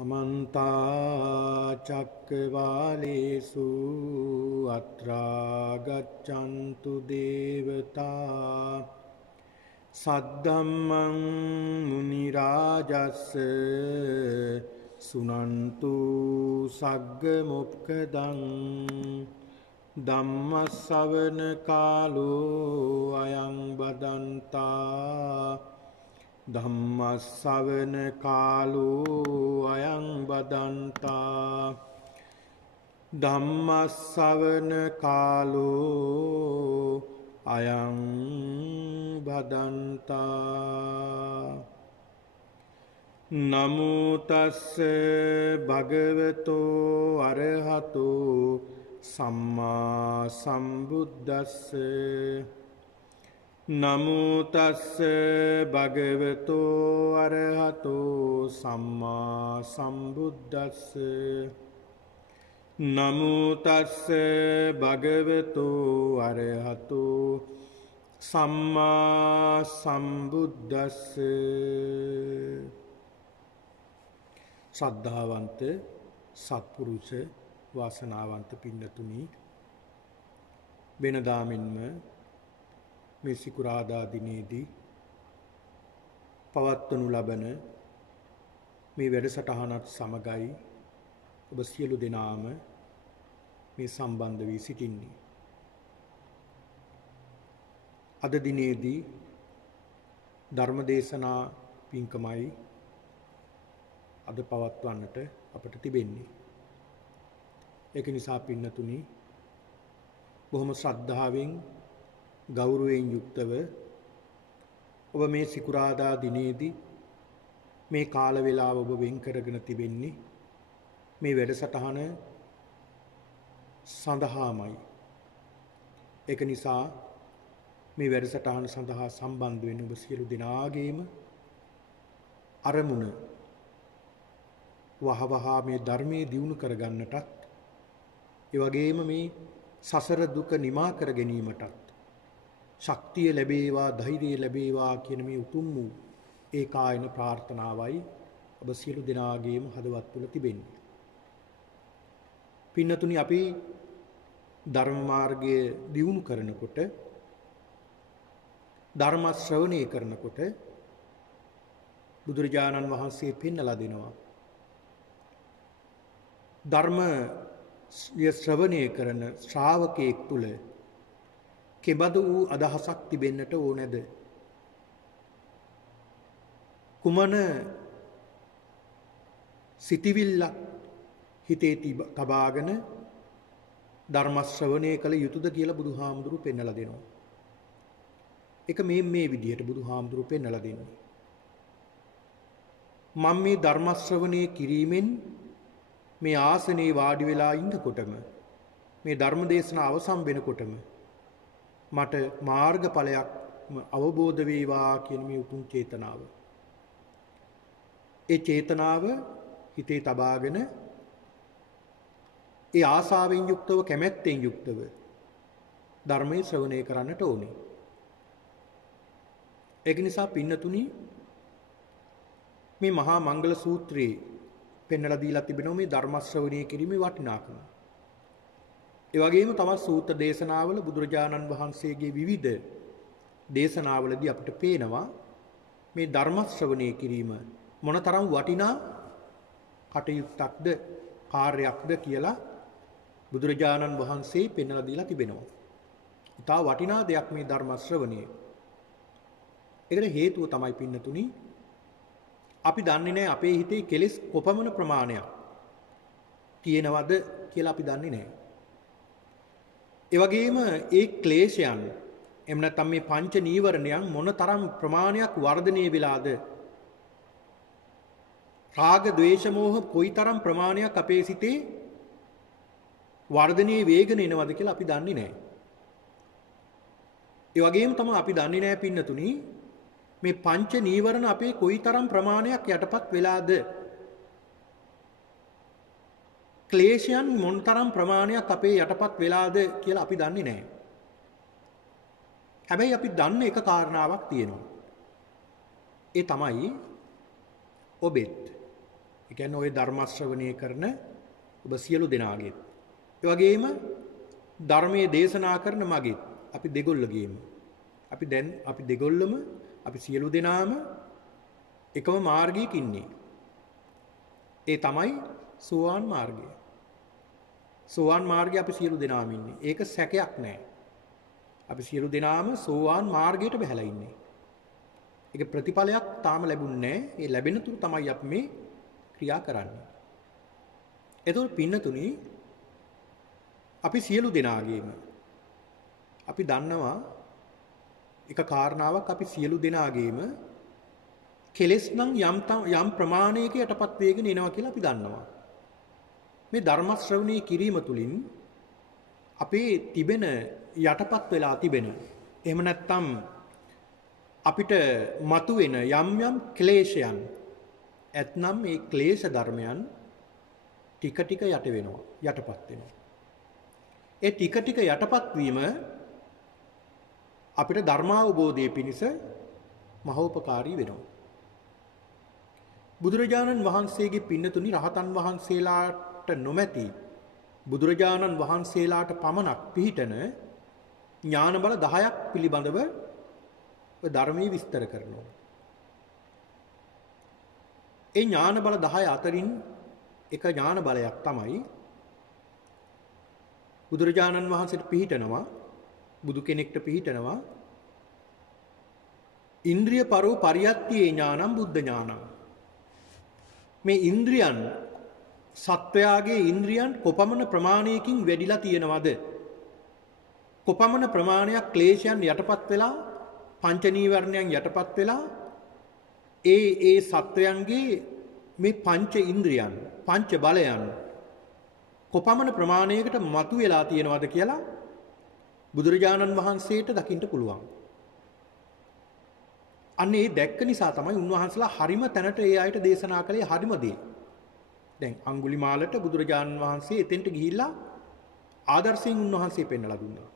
समन्ता चक्रवालेषु अत्रा गच्छन्तु देवता सद्धम्मं मुनिराजस्य सुनन्तु सग्गमुक्कदं धम्मश्रवण कालो अयं बदन्ता धम्मश्रवण कालो अयं बदन्ता धम्मश्रवण कालो अयं बदन्ता नमो तस्से भगवतो अरहतो सम्मा सम्बुद्धस्से नमो तस्से भगवतो अरहतो सम्मा सम्बुद्धस्से नमो तस्से भगवतो अरहतो सम्मा सम्बुद्धस्से श्रद्धावंत सत्पुरुष वासनावंत पिන්නතුනි වෙනදා මෙන්ම මේ සිකුරාදා දිනේදී පවත්වනු ලබන මේ වැඩසටහනත් සමගයි ඔබ සියලු දෙනාම මේ සම්බන්ධ වී සිටින්නේ. අද දිනේදී ධර්මදේශනා පින්කමයි අද පවත්වන්නට අපට තිබෙන්නේ. ඒක නිසා පින්නතුනි බොහොම ශ්‍රද්ධාවෙන් ගෞරවයෙන් යුක්තව ඔබ මේ සිකුරාදා දිනේදී මේ කාල වේලාව ඔබ වෙන් කරගෙන තිබෙන්නේ මේ වැඩසටහන සඳහාමයි. ඒක නිසා මේ වැඩසටහන සඳහා සම්බන්ධ වෙන ඔබ සියලු දෙනාගේම අරමුණ වහවහා මේ ධර්මයේ දියුණු කරගන්නටත් ඒ වගේම මේ සසර දුක නිමා කර ගැනීමටත් ශක්තිය ලැබේවා ධෛර්යය ලැබේවා කියන මේ උතුම් වූ ඒකායන ප්‍රාර්ථනාවයි ඔබ සියලු දෙනාගේම හදවත් තුළ තිබෙන්නේ. පින්නතුනි අපි ධර්ම මාර්ගයේ දියුණු කරනකොට ධර්ම ශ්‍රවණය කරනකොට බුදුරජාණන් වහන්සේ පෙන්වලා දෙනවා ධර්ම ශ්‍රවණය කරන ශ්‍රාවකයෙක් තුල කෙබඳු වූ අදහසක් තිබෙන්නට ඕනේද? කුමන සිටිවිල්ල හිතේ තබාගෙන ධර්ම ශ්‍රවණය කළ යුතුද කියලා බුදුහාමුදුරු පෙන්වලා දෙනවා. ඒක මේ විදිහට බුදුහාමුදුරු පෙන්වලා දෙන්නේ. මම මේ ධර්ම ශ්‍රවණය කිරීමෙන් මේ ආසනේ වාඩි වෙලා ඉන්නකොටම මේ ධර්ම දේශනාව අවසන් වෙනකොටම මට මාර්ගඵලයක් අවබෝධ වේවා කියන මේ උතුම් චේතනාව. ඒ චේතනාව හිතේ තබාගෙන ඒ ආසාවෙන් යුක්තව කැමැත්තෙන් යුක්තව ධර්මයේ ශ්‍රවණය කරන්නට ඕනේ. ඒක නිසා පින්නතුනි මේ මහා මංගල සූත්‍රයේ පෙන්වලා දීලා තිබෙනවා මේ ධර්ම ශ්‍රවණය කිරීමේ වටිනාකම. ඒ වගේම තවත් සූත්‍ර දේශනාවල බුදුරජාණන් වහන්සේගේ විවිධ දේශනාවලදී අපිට පේනවා මේ ධර්ම ශ්‍රවණය කිරීම මොනතරම් වටිනා කටයුත්තක්ද කාර්යයක්ද කියලා බුදුරජාණන් වහන්සේ පෙන්වලා දීලා තිබෙනවා. ඉතා වටිනා දෙයක් මේ ධර්ම ශ්‍රවණය. ඒකට හේතුව තමයි පින්නතුනි අපි දන්නේ නැහැ අපේ හිතේ කෙලෙස් කොපමණ ප්‍රමාණයක් තියෙනවද කියලා අපි දන්නේ නැහැ. ඒ වගේම ඒ ක්ලේශයන් එම් නැත්නම් මේ පංච නීවරණයන් මොනතරම් ප්‍රමාණයක් වර්ධනය වෙලාද? රාග, ద్వේෂ, මෝහ කොයිතරම් ප්‍රමාණයක් අපේ සිතේ වර්ධනයේ වේගන එනවද කියලා අපි දන්නේ නැහැ. ඒ වගේම තමයි අපි දන්නේ නැහැ පින්නතුනි මේ පංච නීවරණ අපේ කොයිතරම් ප්‍රමාණයක් යටපත් වෙලාද? ක්ලේශයන් මොනතරම් ප්‍රමාණයක් අපේ යටපත් වෙලාද කියලා අපි දන්නේ නැහැ. හැබැයි අපි දන්න එක කාරණාවක් තියෙනවා. ඒ තමයි ඔබෙත් ඒ කියන්නේ ওই ධර්ම ශ්‍රවණය කරන ඔබ සියලු දෙනාගේ. ඒ වගේම ධර්මයේ දේශනා කරන මගේ අපි දෙගොල්ලගේම. අපි දෙගොල්ලම අපි සියලු දෙනාම එකම මාර්ගයක ඉන්නේ. ඒ තමයි සෝවාන් මාර්ගය. සෝවාන් මාර්ගය අපි සියලු දෙනාම ඉන්නේ. ඒක සැකයක් නෑ. අපි සියලු දෙනාම සෝවාන් මාර්ගයට බැහැලා ඉන්නේ. ඒක ප්‍රතිඵලයක් තාම ලැබුණේ නෑ. ඒ ලැබෙන තුරු තමයි අපි මේ ක්‍රියා කරන්නේ. එතකොට පින්නතුනි අපි සියලු දෙනාගේම අපි දන්නවා එක කාරණාවක් අපි සියලු දෙනාගේම කෙලෙස් නම් යම් ප්‍රමාණයක යටපත් වේගෙන එනවා කියලා අපි දන්නවා. මේ ධර්ම ශ්‍රවණය කිරීම තුළින් අපේ තිබෙන යටපත් වෙලා තිබෙන එහෙම නැත්නම් අපිට මතුවෙන යම් ක්ලේශයන් ඇතනම් මේ ක්ලේශ ධර්මයන් ටික ටික යට වෙනවා යටපත් වෙනවා. ඒ ටික ටික යටපත් වීම අපිට ධර්මාවබෝධයේ පිණිස මහෝපකාරී වෙනවා. බුදුරජාණන් වහන්සේගේ පින්නතුනි රහතන් වහන්සේලාට නොමැති බුදුරජාණන් වහන්සේලාට පමණක් පිහිටන ඥාන බල 10ක් පිළිබඳව ධර්මයේ විස්තර කරනවා. ඒ ඥාන බල 10 අතරින් එක ඥාන බලයක් තමයි බුදුරජාණන් වහන්සේට පිහිටනවා බුදු කෙනෙක්ට පිහිටනවා ඉන්ද්‍රිය පරෝ පරියත්තියේ ඥානං බුද්ධ ඥානං. මේ ඉන්ද්‍රියන් සත්වයාගේ ඉන්ද්‍රියන් කොපමණ ප්‍රමාණයකින් වැඩිලා තියෙනවද? කොපමණ ප්‍රමාණයක් ක්ලේශයන් යටපත් වෙලා පංච නීවරණයන් යටපත් වෙලා ඒ සත්වයන්ගේ මේ පංච ඉන්ද්‍රියන් පංච බලයන් කොපමණ ප්‍රමාණයකට මතු වෙලා තියෙනවද කියලා බුදුරජාණන් වහන්සේට දකින්න පුළුවන්. අන්න ඒ දැක්ක නිසා තමයි උන්වහන්සේලා හරිම තැනට ඒ අයට දේශනා කළේ හරිම දේ. දැන් අඟුලිමාලට බුදුරජාණන් වහන්සේ එතෙන්ට ගිහිල්ලා ආදර්ශයෙන් උන්වහන්සේ පෙන්වලා දුන්නා.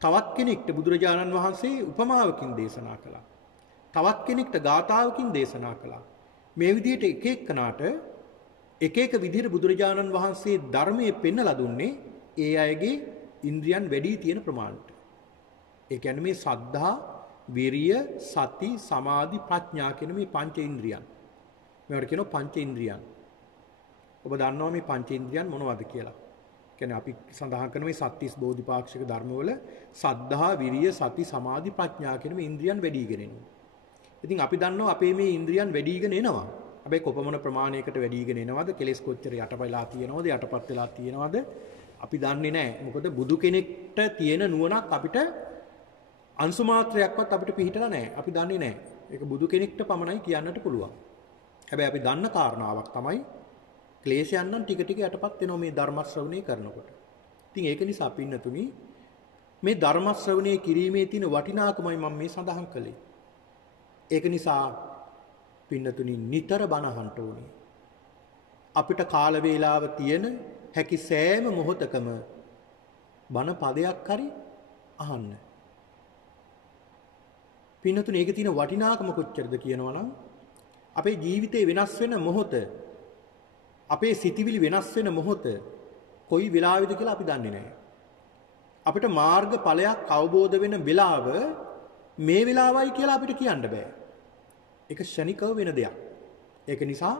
තවත් කෙනෙක්ට බුදුරජාණන් වහන්සේ උපමාවකින් දේශනා කළා. තවත් කෙනෙක්ට ගාථාවකින් දේශනා කළා. මේ විදිහට එක එක්කනාට එක එක විදිහට බුදුරජාණන් වහන්සේ ධර්මයේ පෙන්වලා දුන්නේ ඒ අයගේ ඉන්ද්‍රියන් වැඩි තියෙන ප්‍රමාණයට. ඒ කියන්නේ මේ සද්ධා, විරිය, සති, සමාධි, ප්‍රඥා කියන මේ පංච ඉන්ද්‍රියන්. මේවට කියනවා පංච ඉන්ද්‍රියන්. ඔබ දන්නවා මේ පංච ඉන්ද්‍රියන් මොනවද කියලා? කියන්නේ අපි සඳහන් කරන මේ සත්‍තිස් බෝධිපාක්ෂික ධර්මවල සද්ධා, විරිය, සති, සමාධි, ප්‍රඥා කියන මේ ඉන්ද්‍රියන් වැඩිගෙන එනවා. ඉතින් අපි දන්නවා අපේ මේ ඉන්ද්‍රියන් වැඩිගෙන එනවා. හැබැයි කොපමණ ප්‍රමාණයකට වැඩිගෙන එනවද? කෙලස් කොච්චර යටපලා තියෙනවද? යටපත් වෙලා තියෙනවද? අපි දන්නේ නැහැ. මොකද බුදු කෙනෙක්ට තියෙන නුවණක් අපිට අංශු මාත්‍රයක්වත් අපිට පිහිටලා නැහැ. අපි දන්නේ නැහැ. ඒක බුදු කෙනෙක්ට පමණයි කියන්නට පුළුවන්. හැබැයි අපි දන්න කාරණාවක් තමයි ක්ලේශයන් නම් ටික ටික යටපත් වෙනවා මේ ධර්ම ශ්‍රවණය කරනකොට. ඉතින් ඒක නිසා පින්නතුනි මේ ධර්ම ශ්‍රවණය කිරීමේ තියෙන වටිනාකමයි මම මේ සඳහන් කළේ. ඒක නිසා පින්නතුනි නිතර බණ අහන්න ඕනේ. අපිට කාල වේලාව තියෙන හැකි සෑම මොහොතකම බණ පදයක් හරි අහන්න. පින්නතුනි ඒකේ තියෙන වටිනාකම කොච්චරද කියනවනම් අපේ ජීවිතේ වෙනස් වෙන මොහොත අපේ සිතිවිලි වෙනස් වෙන මොහොත කොයි වෙලාවෙද කියලා අපි දන්නේ නැහැ. අපිට මාර්ග ඵලයක් අවබෝධ වෙන වෙලාව මේ වෙලාවයි කියලා අපිට කියන්න බෑ. ඒක ෂණිකව වෙන දෙයක්. ඒක නිසා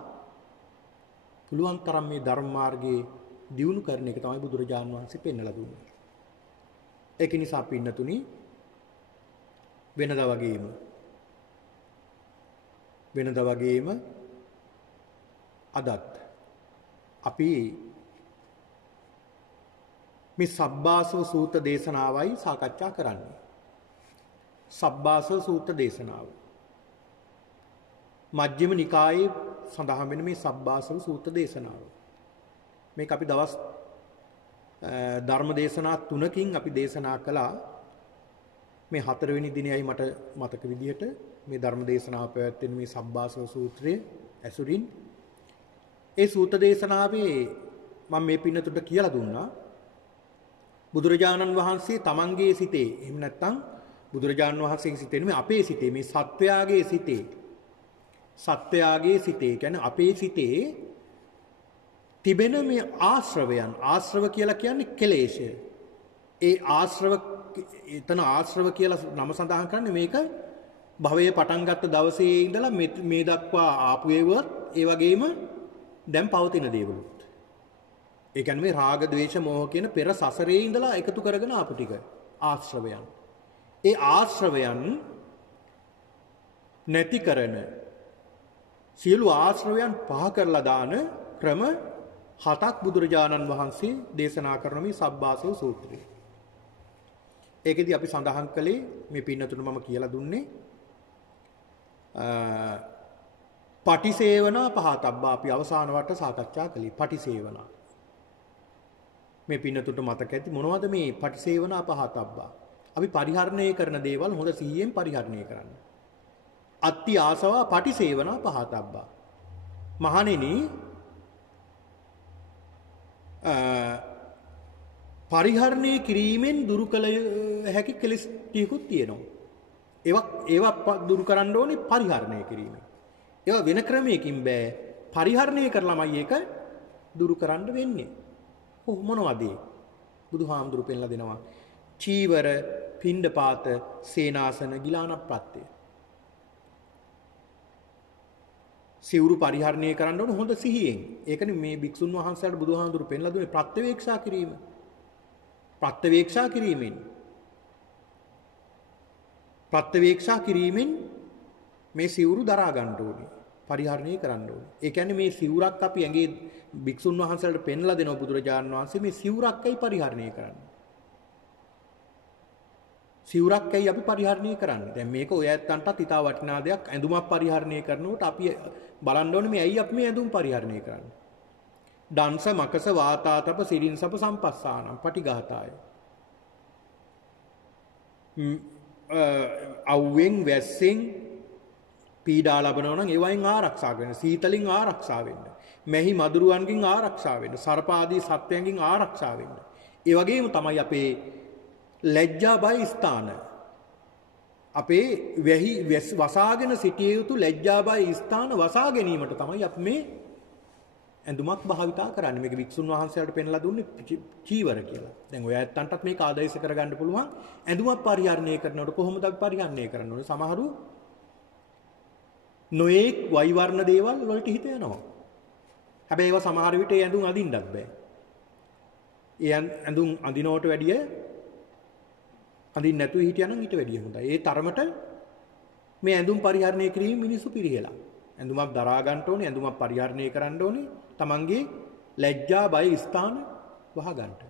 පුළුවන් තරම් මේ ධර්ම මාර්ගයේ දියුණු කරන එක තමයි බුදුරජාණන් වහන්සේ පෙන්වලා දුන්නේ. ඒක නිසා පින්නතුනි වෙනදා වගේම අදත් අපි මේ සබ්බාසව සූත්‍ර දේශනාවයි සාකච්ඡා කරන්නේ. සබ්බාසව සූත්‍ර දේශනාව. මජ්ක්‍ධිම නිකායේ සඳහන් වෙන මේ සබ්බාසව සූත්‍ර දේශනාව. මේක අපි දවස් ධර්ම දේශනා 3කින් අපි දේශනා කළා. මේ 4 වෙනි දිනයයි මට මතක විදිහට මේ ධර්ම දේශනාව පැවැත්වෙන මේ සබ්බාසව සූත්‍රයේ ඇසුරින් ඒ සූත්‍ර දේශනාවේ මම මේ පින්නතුන්ට කියලා දුන්නා බුදුරජාණන් වහන්සේ තමන්ගේ සිතේ එහෙම නැත්නම් බුදුරජාණන් වහන්සේගේ සිතේ නෙමෙයි අපේ සිතේ මේ සත්වයාගේ සිතේ සත්වයාගේ සිතේ කියන්නේ අපේ සිතේ තිබෙන මේ ආශ්‍රවයන් ආශ්‍රව කියලා කියන්නේ කෙලෙෂය. ඒ ආශ්‍රව එතන ආශ්‍රව කියලා නම සඳහන් කරන්නේ මේක භවයේ පටන් ගත්ත දවසේ ඉඳලා මේ දක්වා ආපු ඒවත් ඒ වගේම දැන් පවතින දේවලුත්. ඒ කියන්නේ මේ රාග, ద్వේෂ, මෝහ කියන පෙර සසරේ ඉඳලා එකතු කරගෙන ආපු ටික ආශ්‍රවයන්. ඒ ආශ්‍රවයන් නැති කරන සියලු ආශ්‍රවයන් පහ කරලා දාන ක්‍රම 7ක් බුදුරජාණන් වහන්සේ දේශනා කරන මේ සබ්බාසව සූත්‍රය. ඒකෙදි අපි සඳහන් කළේ මේ පින්නතුන මම කියලා දුන්නේ පටිසේවනා පහතබ්බා අපි අවසාන වට සාකච්ඡා කළේ පටිසේවනා. මේ පින්නතුට මතක ඇති මොනවද මේ පටිසේවනා පහතබ්බා? අපි පරිහරණය කරන දේවල් හොඳ සිහියෙන් පරිහරණය කරන්න. අත්ති ආසවා පටිසේවනා පහතබ්බා. මහණෙනි පරිහරණය කිරීමෙන් දුරු කළ හැකි කෙලෙස් ටිකකුත් තියෙනවා. ඒවා දුරු කරන්න ඕනේ පරිහරණය කිරීමෙන්. ඒවා වෙන ක්‍රමයකින් බෑ. පරිහරණය කරලාමයි ඒක දුරු කරන්න වෙන්නේ. මොනවද? බුදුහාමුදුරු පෙන්ලා දෙනවා. චීවර, පිණ්ඩපාත, සේනාසන, ගිලානප්‍රත්‍ය. සිවුරු පරිහරණය කරන්න ඕන හොඳ සිහියෙන්. ඒකනේ මේ භික්ෂුන් වහන්සේලාට බුදුහාමුදුරු පෙන්ලා දුන්නේ ප්‍රත්‍යවේක්ෂා කිරීම. ප්‍රත්‍යවේක්ෂා කිරීමෙන් මේ සිවුරු දරා ගන්න ඕනේ. පරිහරණය කරන්න ඕනේ. ඒ කියන්නේ මේ සිවුරක් අපි ඇඟේ භික්ෂුන් වහන්සේලාට පෙන්ලා දෙනවා බුදුරජාණන් වහන්සේ මේ සිවුරක්යි පරිහරණය කරන්නේ. සිවුරක්යි අපි පරිහරණය කරන්නේ. දැන් මේක ඔය ඇත්තන්ටත් ඉතා වටිනා දෙයක්. ඇඳුමක් පරිහරණය කරනකොට අපි බලන්න ඕනේ මේ ඇයි අපි මේ ඇඳුම් පරිහරණය කරන්නේ. දංශ මකස වාතාතප සිරින්සප සම්පස්සානම් පටිඝාතාය. අවුවෙන් වැස්සෙන් පීඩා ලබනවා නම් ඒවයින් ආරක්ෂා වෙන්න. සීතලින් ආරක්ෂා වෙන්න. මෙහි මදුරුවන්ගෙන් ආරක්ෂා වෙන්න. සර්ප ආදී සත්වයන්ගෙන් ආරක්ෂා වෙන්න. ඒ වගේම තමයි අපේ ලැජ්ජා බය ස්ථාන. අපේ වැහි වසාගෙන සිටිය යුතු ලැජ්ජා බය ස්ථාන වසා ගැනීමට තමයි අපි මේ ඇඳුමක් භාවිතා කරන්නේ. මේක වික්ෂුන් වහන්සේලාට පෙන්ලා දුන්නේ චීවර කියලා. දැන් ඔය ඇත්තන්ටත් මේක ආදේශ කරගන්න පුළුවන්. ඇඳුමක් පරිහරණය කරනකොට කොහොමද අපි පරිහරණය කරන්න ඕනේ? සමහරු නොඑක් වෛවර්ණ දේවල් වලට හිත යනවා. හැබැයි ඒවා සමහර විට ඒ ඇඳුම් අඳින්නත් බෑ. ඒ ඇඳුම් අඳිනවට වැඩිය අඳින්න නැතුව හිටියනම් ඊට වැඩිය හොඳයි. ඒ තරමට මේ ඇඳුම් පරිහරණය කිරීම මිනිසු පිරිහෙලා. ඇඳුමක් දරා ගන්න ඕනේ, ඇඳුමක් පරිහරණය කරන්න ඕනේ. තමන්ගේ ලැජ්ජා බය ස්ථාන වහ ගන්නට.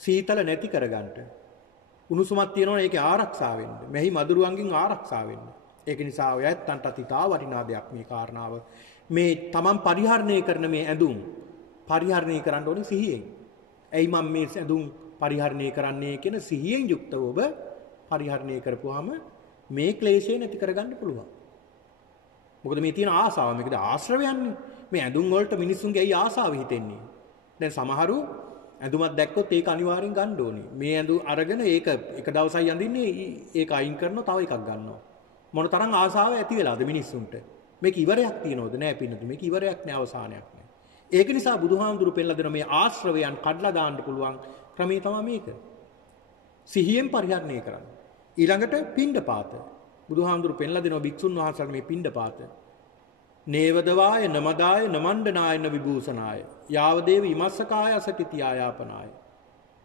සීතල නැති කර ගන්නට. උණුසුමක් තියෙනවනේ ඒකේ ආරක්ෂා වෙන්න. මෙහි මදුරුවන්ගෙන් ආරක්ෂා වෙන්න. ඒක නිසා ඔය ඇත්තන්ටත් ඉතා වටිනා දෙයක් මේ කාරණාව. මේ තමන් පරිහරණය කරන මේ ඇඳුම් පරිහරණය කරන්න ඕනේ සිහියෙන්. ඇයි මම මේ ඇඳුම් පරිහරණය කරන්නේ කියන සිහියෙන් යුක්තව ඔබ පරිහරණය කරපුවාම මේ ක්ලේශය නැති කරගන්න පුළුවන්. මොකද මේ තියෙන ආසාව මේකද ආශ්‍රවයන්නේ. මේ ඇඳුම් වලට මිනිස්සුන්ගේ ඇයි ආසාව හිතෙන්නේ? දැන් සමහරු ඇඳුමක් දැක්කොත් ඒක අනිවාර්යෙන් ගන්න ඕනේ. මේ ඇඳුම් අරගෙන ඒක එක දවසයි අඳින්නේ ඒක අයින් කරනවා තව එකක් ගන්නවා. මොන තරම් ආසාව ඇති වෙලාද මිනිස්සුන්ට? මේක ඉවරයක් තියනවද? නෑ පින්නතු. මේක ඉවරයක් නෑ අවසානයක් නෑ. ඒක නිසා බුදුහාමුදුරු පෙන්ලා දෙන මේ ආශ්‍රවයන් කඩලා දාන්න පුළුවන් ක්‍රමය තමයි මේක. සිහියෙන් පරිහරණය කරන්න. ඊළඟට පිණ්ඩපාත. බුදුහාමුදුරු පෙන්ලා දෙනවා භික්ෂුන් වහන්සේලාට මේ පිණ්ඩපාත. නේවදවාය නමදාය නමණ්ඩනාය නවිභූෂනාය. යාවදේව ඉමස්සකාය අසටිති ආයාපනාය.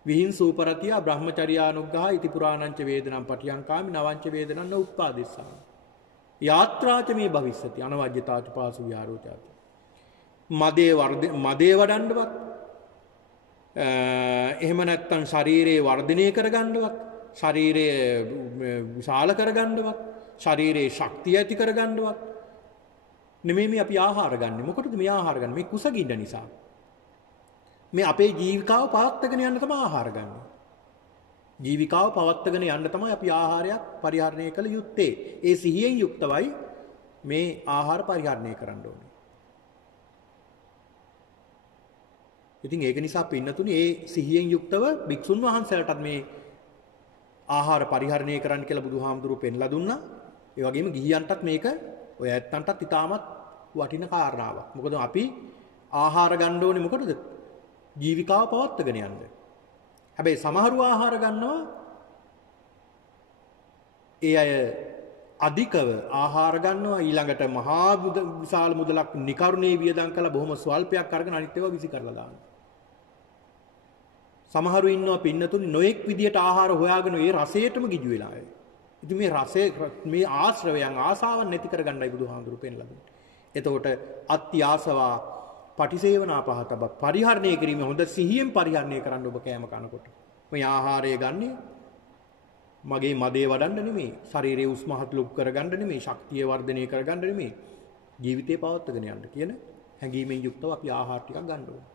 විහිං සූපරතියා බ්‍රහ්මචර්යානුග්‍රහ ඉති පුරාණංච වේදනම් පටියංකාමි නවංච වේදනං උප්පාදිස්සාමි. යාත්‍රාච මේ භවිස්සති අනවජ්‍යතාච පාසු විහාරෝචාති. මදේ වඩන්නවත් එහෙම නැත්නම් ශරීරයේ වර්ධනය කරගන්නවත් ශරීරයේ විශාල කරගන්නවත් ශරීරයේ ශක්තිය ඇති කරගන්නවත් නෙමෙයි මේ අපි ආහාර ගන්න. මොකටද මේ ආහාර ගන්න? මේ කුසගින්න නිසා. මේ අපේ ජීවිකාව පවත්වාගෙන යන්න තමයි ආහාර ගන්න. ජීවිකාව පවත්වාගෙන යන්න තමයි අපි ආහාරයක් පරිහරණය කළ යුත්තේ. ඒ සිහියෙන් යුක්තවයි මේ ආහාර පරිහරණය කරන්න ඕනේ. ඉතින් ඒක නිසා පින්නතුනි ඒ සිහියෙන් යුක්තව භික්ෂුන් වහන්සේලාටත් මේ ආහාර පරිහරණය කරන්න කියලා බුදුහාමුදුරුවෝ පෙන්ලා දුන්නා. ඒ වගේම ගිහියන්ටත් මේක ඔය ඇත්තන්ටත් ඉතාමත් වටින කාරණාවක්. මොකද අපි ආහාර ගන්න ඕනේ මොකටද? ජීවිකාව පවත්වාගෙන යන්න. හැබැයි සමහරු ආහාර ගන්නවා ඒ අය අධිකව ආහාර ගන්නවා ඊළඟට මහා විශාල මුදලක් නිකරුණේ වියදම් කළා බොහොම ස්වල්පයක් අරගෙන අනිත් ඒවා විසි කරලා දානවා. සමහරු ඉන්නවා පින්නතුනි නොඑක් විදියට ආහාර හොයාගෙන ඒ රසයටම ගිජු වෙලා ආයේ. ඉතින් මේ රසය මේ ආශ්‍රවයන් ආසාවන් නැති කරගන්නයි බුදුහාමුදුරු පෙන්ලා දුන්නේ. එතකොට අත්ති ආසවා පටිසේවනා පහතබ පරිහරණය කිරීම හොඳ සිහියෙන් පරිහරණය කරන්න ඔබ කෑම කනකොට. මේ ආහාරය ගන්නේ මගේ මදේ වඩන්න නෙමෙයි, ශරීරයේ උස්ම හත්ලුක් කරගන්න නෙමෙයි, ශක්තිය වර්ධනය කරගන්න නෙමෙයි, ජීවිතේ පවත්වාගෙන යන්න කියන හැඟීමෙන් යුක්තව අපි ආහාර ටිකක් ගන්න ඕනේ.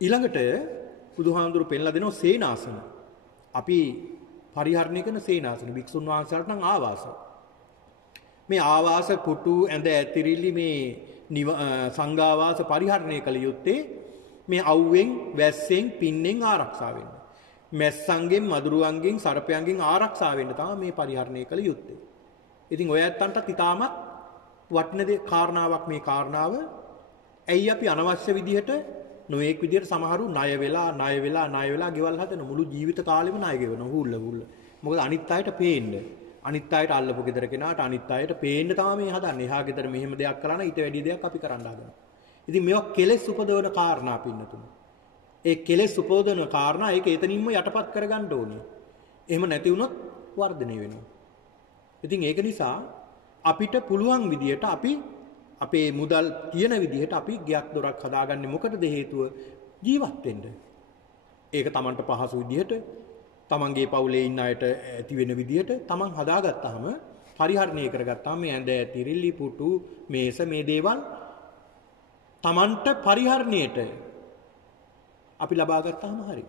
ඊළඟට බුදුහාමුදුරු පෙන්ලා දෙනවා සේනාසන. අපි පරිහරණය කරන සේනාසන භික්ෂුන් වහන්සේලාට නම් ආවාස. මේ ආවාස කුටු ඇඳ ඇතිරිලි මේ සංඝාවාස පරිහරණය කළ යුත්තේ මේ අවුවෙන් වැස්සෙන් පින්නෙන් ආරක්ෂා වෙන්න. මැස්සන්ගෙන් මදුරුවන්ගෙන් සර්පයන්ගෙන් ආරක්ෂා වෙන්න තමයි මේ පරිහරණය කළ යුත්තේ. ඉතින් ඔය ඇත්තන්ටත් ඉතාමත් වටින කාරණාවක් මේ කාරණාව. ඇයි අපි අනවශ්‍ය විදිහට නොඑක් විදිහට සමහරු ණය වෙලා ගෙවල් හදන මුළු ජීවිත කාලෙම ණය ගෙවන හුල්ල. මොකද අනිත් අයට පේන්න. අනිත් අයට අල්ලපු ගෙදර කෙනාට අනිත් අයට පේන්න තමයි මේ හදන්නේ. එහා ගෙදර මෙහෙම දෙයක් කරා නම් ඊට වැඩි දෙයක් අපි කරන්න හදනවා. ඉතින් මේවා කෙලෙස් උපදවන කාරණා පින්නතුනේ. ඒ කෙලෙස් උපදවන කාරණා ඒක එතනින්ම යටපත් කරගන්න ඕනේ. එහෙම නැති වුණොත් වර්ධනය වෙනවා. ඉතින් ඒක නිසා අපිට පුළුවන් විදියට අපි අපේ මුදල් තියෙන විදිහට අපි ගයක් දොරක් හදාගන්නේ මොකටද හේතුව? ජීවත් වෙන්න. ඒක Tamanට පහසු විදිහට තමන්ගේ පවුලේ ඉන්න අයට ඇති වෙන විදිහට තමන් හදාගත්තාම පරිහරණය කරගත්තාම මේ ඇඳ ඇතිරිලි පුටු මේස මේ දේවල් තමන්ට පරිහරණයට අපි ලබා ගත්තාම හරි.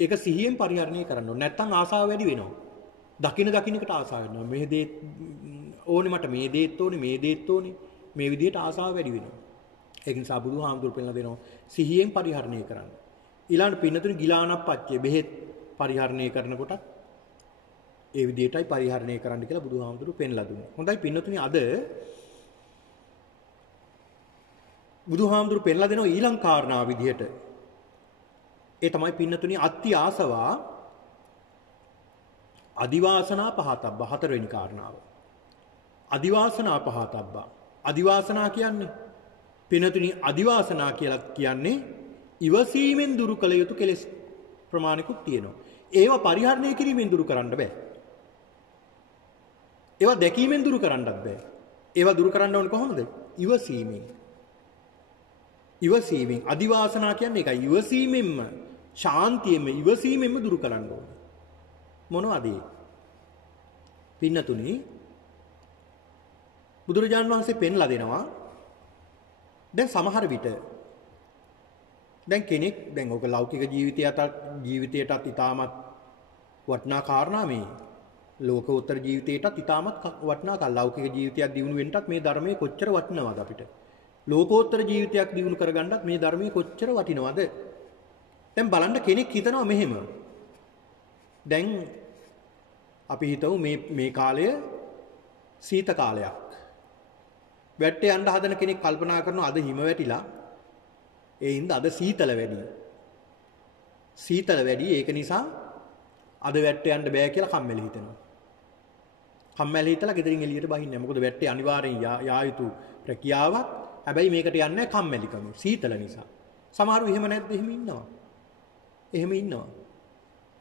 ඒක සිහියෙන් පරිහරණය කරන්න ඕනේ. නැත්තම් ආසාව වැඩි වෙනවා. දකින්නකට ආසාව වෙනවා. මේ දේ ඕනේ මට මේ දේත් ඕනේ මේ විදිහට ආසාව වැඩි වෙනවා. ඒක නිසා බුදුහාමුදුරු පෙන්නලා දෙනවා සිහියෙන් පරිහරණය කරන්න. ඊළඟ පින්නතුනි ගිලානප්පච්චය බෙහෙත් පරිහරණය කරනකොට ඒ විදිහටයි පරිහරණය කරන්න කියලා බුදුහාමුදුරු පෙන්ලා දුන්නා. හොඳයි පින්නතුනි අද බුදුහාමුදුරු පෙන්ලා දෙනවා ඊළඟ කාරණාව විදිහට. ඒ තමයි පින්නතුනි අත්ති ආසවා අදිවාසනා පහතබ්බ හතරවෙනි කාරණාව. අදිවාසනා පහතබ්බ. අදිවාසනා කියන්නේ පින්නතුනි අදිවාසනා කියලා කියන්නේ ඉවසීමෙන් දුරු කළ යුතු කෙලෙස් ප්‍රමාණිකුත් තියෙනවා. ඒවා පරිහරණය කිරීමෙන් දුරු කරන්න බෑ. ඒවා දැකීමෙන් දුරු කරන්නත් බෑ. ඒවා දුරු කරන්න ඕනේ කොහොමද? ඉවසීමෙන්. අදිවාසනා කියන්නේ ඒකයි. ඉවසීමෙන්ම ශාන්තියෙන්ම ඉවසීමෙන්ම දුරු කරන්න ඕනේ. මොනවද ඒ? පින්නතුනි බුදුරජාණන් වහන්සේ පෙන්ලා දෙනවා දැන් සමහර විට දැන් කෙනෙක් දැන් ඔක ලෞකික ජීවිතයටත් ඉතාමත් වටිනා කාරණා මේ ලෝකෝත්තර ජීවිතයටත් ඉතාමත් වටිනා ලෞකික ජීවිතයක් දියුණු වෙන්නත් මේ ධර්මයේ කොච්චර වටිනවද අපිට ලෝකෝත්තර ජීවිතයක් දියුණු කරගන්නත් මේ ධර්මයේ කොච්චර වටිනවද දැන් බලන්න කෙනෙක් හිතනවා මෙහෙම දැන් අපි හිතමු මේ කාලය සීත කාලයක් වැට්ටේ යන්න හදන කෙනෙක් කල්පනා කරනවා අද හිම වැටිලා ඒ හින්දා අද සීතල වැඩි ඒක නිසා අද වැට්ටේ යන්න බෑ කියලා කම්මැලි හිතෙනවා. කම්මැලි හිතලා ගෙදරින් එළියට බහින්නේ නැහැ. මොකද වැට්ටේ අනිවාර්යෙන් යා යුතු ප්‍රක්‍රියාවක්. හැබැයි මේකට යන්නේ නැහැ කම්මැලිකම. සීතල නිසා. සමහරව එහෙම නැද්ද? එහෙම ඉන්නවා.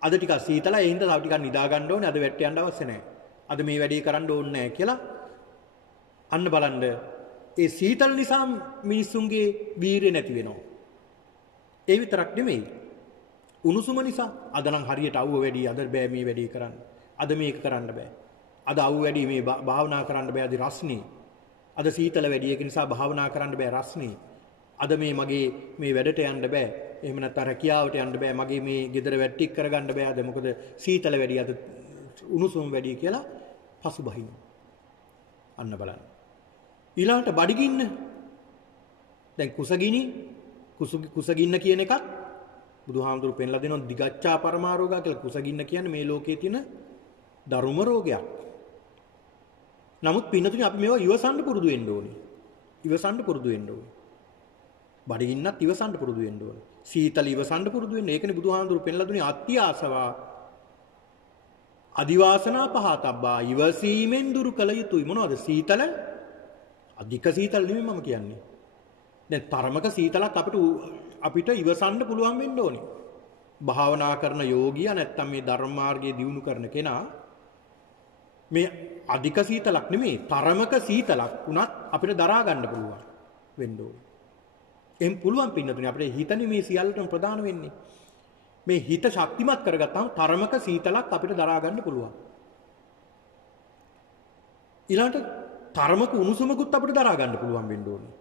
අද ටිකක් සීතලයි ඒ හින්දා තව ටිකක් නිදා ගන්න ඕනේ. අද වැට්ටේ යන්න අවශ්‍ය නැහැ. අද මේ වැඩේ කරන්න ඕනේ නැහැ කියලා අන්න බලන්න ඒ සීතල නිසා මිනිස්සුන්ගේ වීරිය නැති වෙනවා. ඒ විතරක් නෙමෙයි. උණුසුම නිසා අද නම් හරියට අවුව වැඩි අද බෑ මේ වැඩේ කරන්න. අද මේක කරන්න බෑ. අද අවුව වැඩි මේ භාවනා කරන්න බෑ අද රස්නේ. අද සීතල වැඩි ඒක නිසා භාවනා කරන්න බෑ රස්නේ. අද මගේ මේ වැඩට යන්න බෑ. එහෙම නැත්නම් රැකියාවට යන්න බෑ. මගේ මේ ගෙදර වැට්ටික් කරගන්න බෑ අද මොකද සීතල වැඩි අද උණුසුම වැඩි කියලා පසුබහින්න. අන්න බලන්න. ඊළඟට බඩගින්න. දැන් කුසගින්න කියන එකත් බුදුහාමුදුරු පෙන්ලා දෙනවා දිගච්ඡා පරමාරෝගා කියලා. කුසගින්න කියන්නේ මේ ලෝකයේ තියෙන දරුම රෝගයක්. නමුත් පින්නතුනි අපි මේවා ඉවසන්න පුරුදු වෙන්න ඕනේ. ඉවසන්න පුරුදු වෙන්න ඕනේ. බඩගින්නත් ඉවසන්න පුරුදු වෙන්න ඕනේ. සීතල ඉවසන්න පුරුදු වෙන්න. ඒකනේ බුදුහාඳුරු පෙන්ලා දුන්නේ අත්‍ය ආසවා අදිවාසනා පහතබ්බා ඉවසීමෙන් දුරු කළ යුතුයි. මොනවද සීතල? අධික සීතල නෙමෙයි මම කියන්නේ. දැන් තරමක සීතලක් අපිට ඉවසන්න පුළුවන් වෙන්න ඕනේ. භාවනා කරන යෝගියා නැත්තම් මේ ධර්ම මාර්ගයේ දියුණු කරන කෙනා මේ අධික සීතලක් නෙමෙයි තරමක සීතලක් වුණත් අපිට දරා ගන්න පුළුවන් වෙන්න ඕනේ. එහෙන් පුළුවන් පින්නතුනේ අපිට හිතන්නේ මේ සියල්ලටම ප්‍රධාන වෙන්නේ. මේ හිත ශක්තිමත් කරගත්තාම තරමක සීතලක් අපිට දරා ගන්න පුළුවන්. ඊළඟට තරමක උණුසුමකුත් අපිට දරා ගන්න පුළුවන් වෙන්න ඕනේ.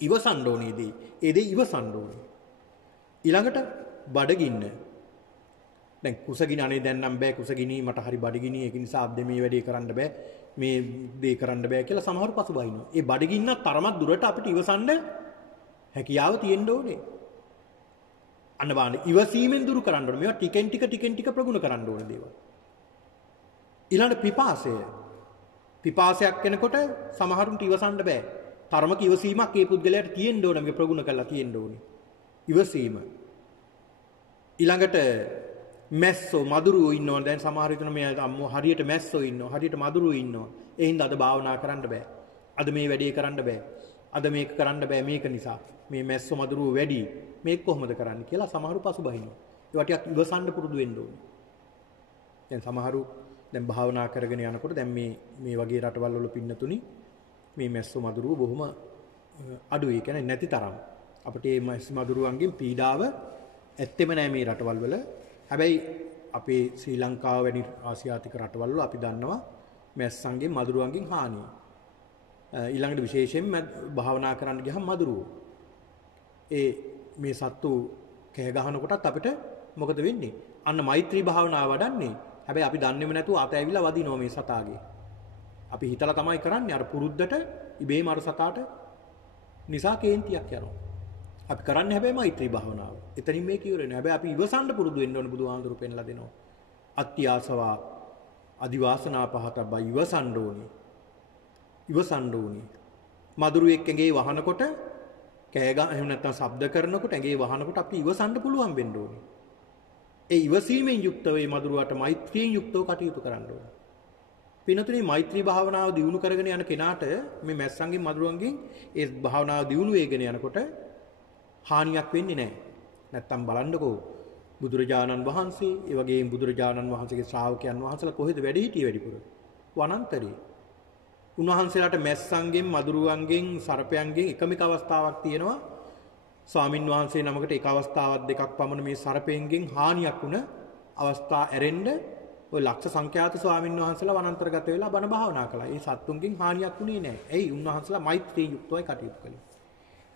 ඉවසන්න ඕනේදී. ඒ දේ ඉවසන්න ඕනේ. ඊළඟට බඩගින්න. දැන් කුසගිනි අනේ දැන් නම් බෑ කුසගිනි මට හරි බඩගිනි ඒක නිසා අද මේ වැඩේ කරන්න බෑ මේ දේ කරන්න බෑ කියලා සමහර පසුබහිනවා. ඒ බඩගින්න තරමක් දුරට අපිට ඉවසන්න හැකියාව තියෙන්න ඕනේ. අන්න බලන්න ඉවසීමෙන් දුරු කරන්න ඕනේ. මේවා ටිකෙන් ටික ප්‍රගුණ කරන්න ඕනේ දේවල්. ඊළඟ පිපාසය. පිපාසයක් වෙනකොට සමහරුන්ට ඉවසන්න බෑ. තරමක ඉවසීමක් ඒ පුද්ගලයාට තියෙන්න ඕනේ. මේක ප්‍රගුණ කරලා තියෙන්න ඕනේ. ඉවසීම. ඊළඟට මැස්සෝ මදුරුවෝ ඉන්නවා. දැන් සමහර විට මේ අම්මෝ හරියට මැස්සෝ ඉන්නවා. හරියට මදුරුවෝ ඉන්නවා. ඒ හින්දා අද භාවනා කරන්න බෑ. අද මේ වැඩේ කරන්න බෑ. අද මේක කරන්න බෑ මේක නිසා. මේ මැස්සෝ මදුරුවෝ වැඩි. මේක කොහොමද කරන්නේ කියලා සමහරු පසුබහිනවා. ඒවා ටිකක් ඉවසන්න පුරුදු වෙන්න ඕනේ. දැන් සමහරු දැන් භාවනා කරගෙන යනකොට දැන් මේ වගේ රටවල් වල පින්නතුනි මේ මැස්සෝ මදුරුවෝ බොහොම අඩුයි. කියන්නේ නැති තරම්. අපිට මේ මැස්සෝ මදුරුවන්ගෙන් පීඩාව ඇත්තෙම නෑ මේ රටවල් වල. හැබැයි අපේ ශ්‍රී ලංකාව වැනි ආසියාතික රටවල් වල අපි දන්නවා මැස්සන්ගෙන් මදුරුවන්ගෙන් හානිය. ඊළඟට විශේෂයෙන් භාවනා කරන්න ගියහම මදුරුවෝ. මේ සත්තු කෑ ගහනකොටත් අපිට මොකද වෙන්නේ? අන්න මෛත්‍රී භාවනාව වඩන්නේ. හැබැයි අපි දන්නේම නැතුව අත ඇවිල්ලා වදිනවා මේ සතාගේ. අපි හිතලා තමයි කරන්නේ අර පුරුද්දට ඉබේම අර සතාට නිසා කේන්තියක් යනවා. අපි කරන්නේ හැබැයි මෛත්‍රී භාවනාව. එතනින් මේ කියවෙන්නේ. හැබැයි අපි ඉවසන්න පුරුදු වෙන්න ඕනේ බුදුහාඳුරු පෙන්ලා දෙනවා. අත්‍යාසවා අදිවාසනා පහතබ්බා ඉවසන්න ඕනේ. ඉවසන්න ඕනේ. මදුරුවෙක් ඇඟේ වහනකොට කෑ ගහ එහෙම නැත්නම් ශබ්ද කරනකොට ඇඟේ වහනකොට අපි ඉවසන්න පුළුවන් වෙන්න ඕනේ. ඒ ඉවසීමෙන් යුක්තව මේ මදුරුවට මෛත්‍රියෙන් යුක්තව කටයුතු කරන්න ඕනේ. පිනතුනේ මෛත්‍රී භාවනාව දියුණු කරගෙන යන කෙනාට මේ මැස්සන්ගෙන් මදුරුවන්ගෙන් ඒ භාවනාව දියුණු වෙගෙන යනකොට හානියක් වෙන්නේ නැහැ. නැත්තම් බලන්නකෝ බුදුරජාණන් වහන්සේ, ඒ වගේම බුදුරජාණන් වහන්සේගේ ශ්‍රාවකයන් වහන්සේලා කොහෙද වැඩ හිටියේ වැඩිපුර? වනාන්තරේ. උන්වහන්සේලාට මැස්සන්ගෙන්, මදුරුවන්ගෙන්, සර්පයන්ගෙන් එකම අවස්ථාවක් තියෙනවා. ස්වාමින් වහන්සේ නමකට එක අවස්ථාවක් දෙකක් පමණ මේ සර්පයෙන්ගෙන් හානියක් වුණ අවස්ථා ඇරෙන්න ඔය ලක්ෂ සංඛ්‍යාත ස්වාමින් වහන්සේලා වනාන්තරගත වෙලා බණ භාවනා කළා. ඒ සත්තුන්ගෙන් හානියක් වුණේ නැහැ. ඇයි? උන්වහන්සේලා මෛත්‍රියෙන් යුක්තවයි කටයුතු කළේ.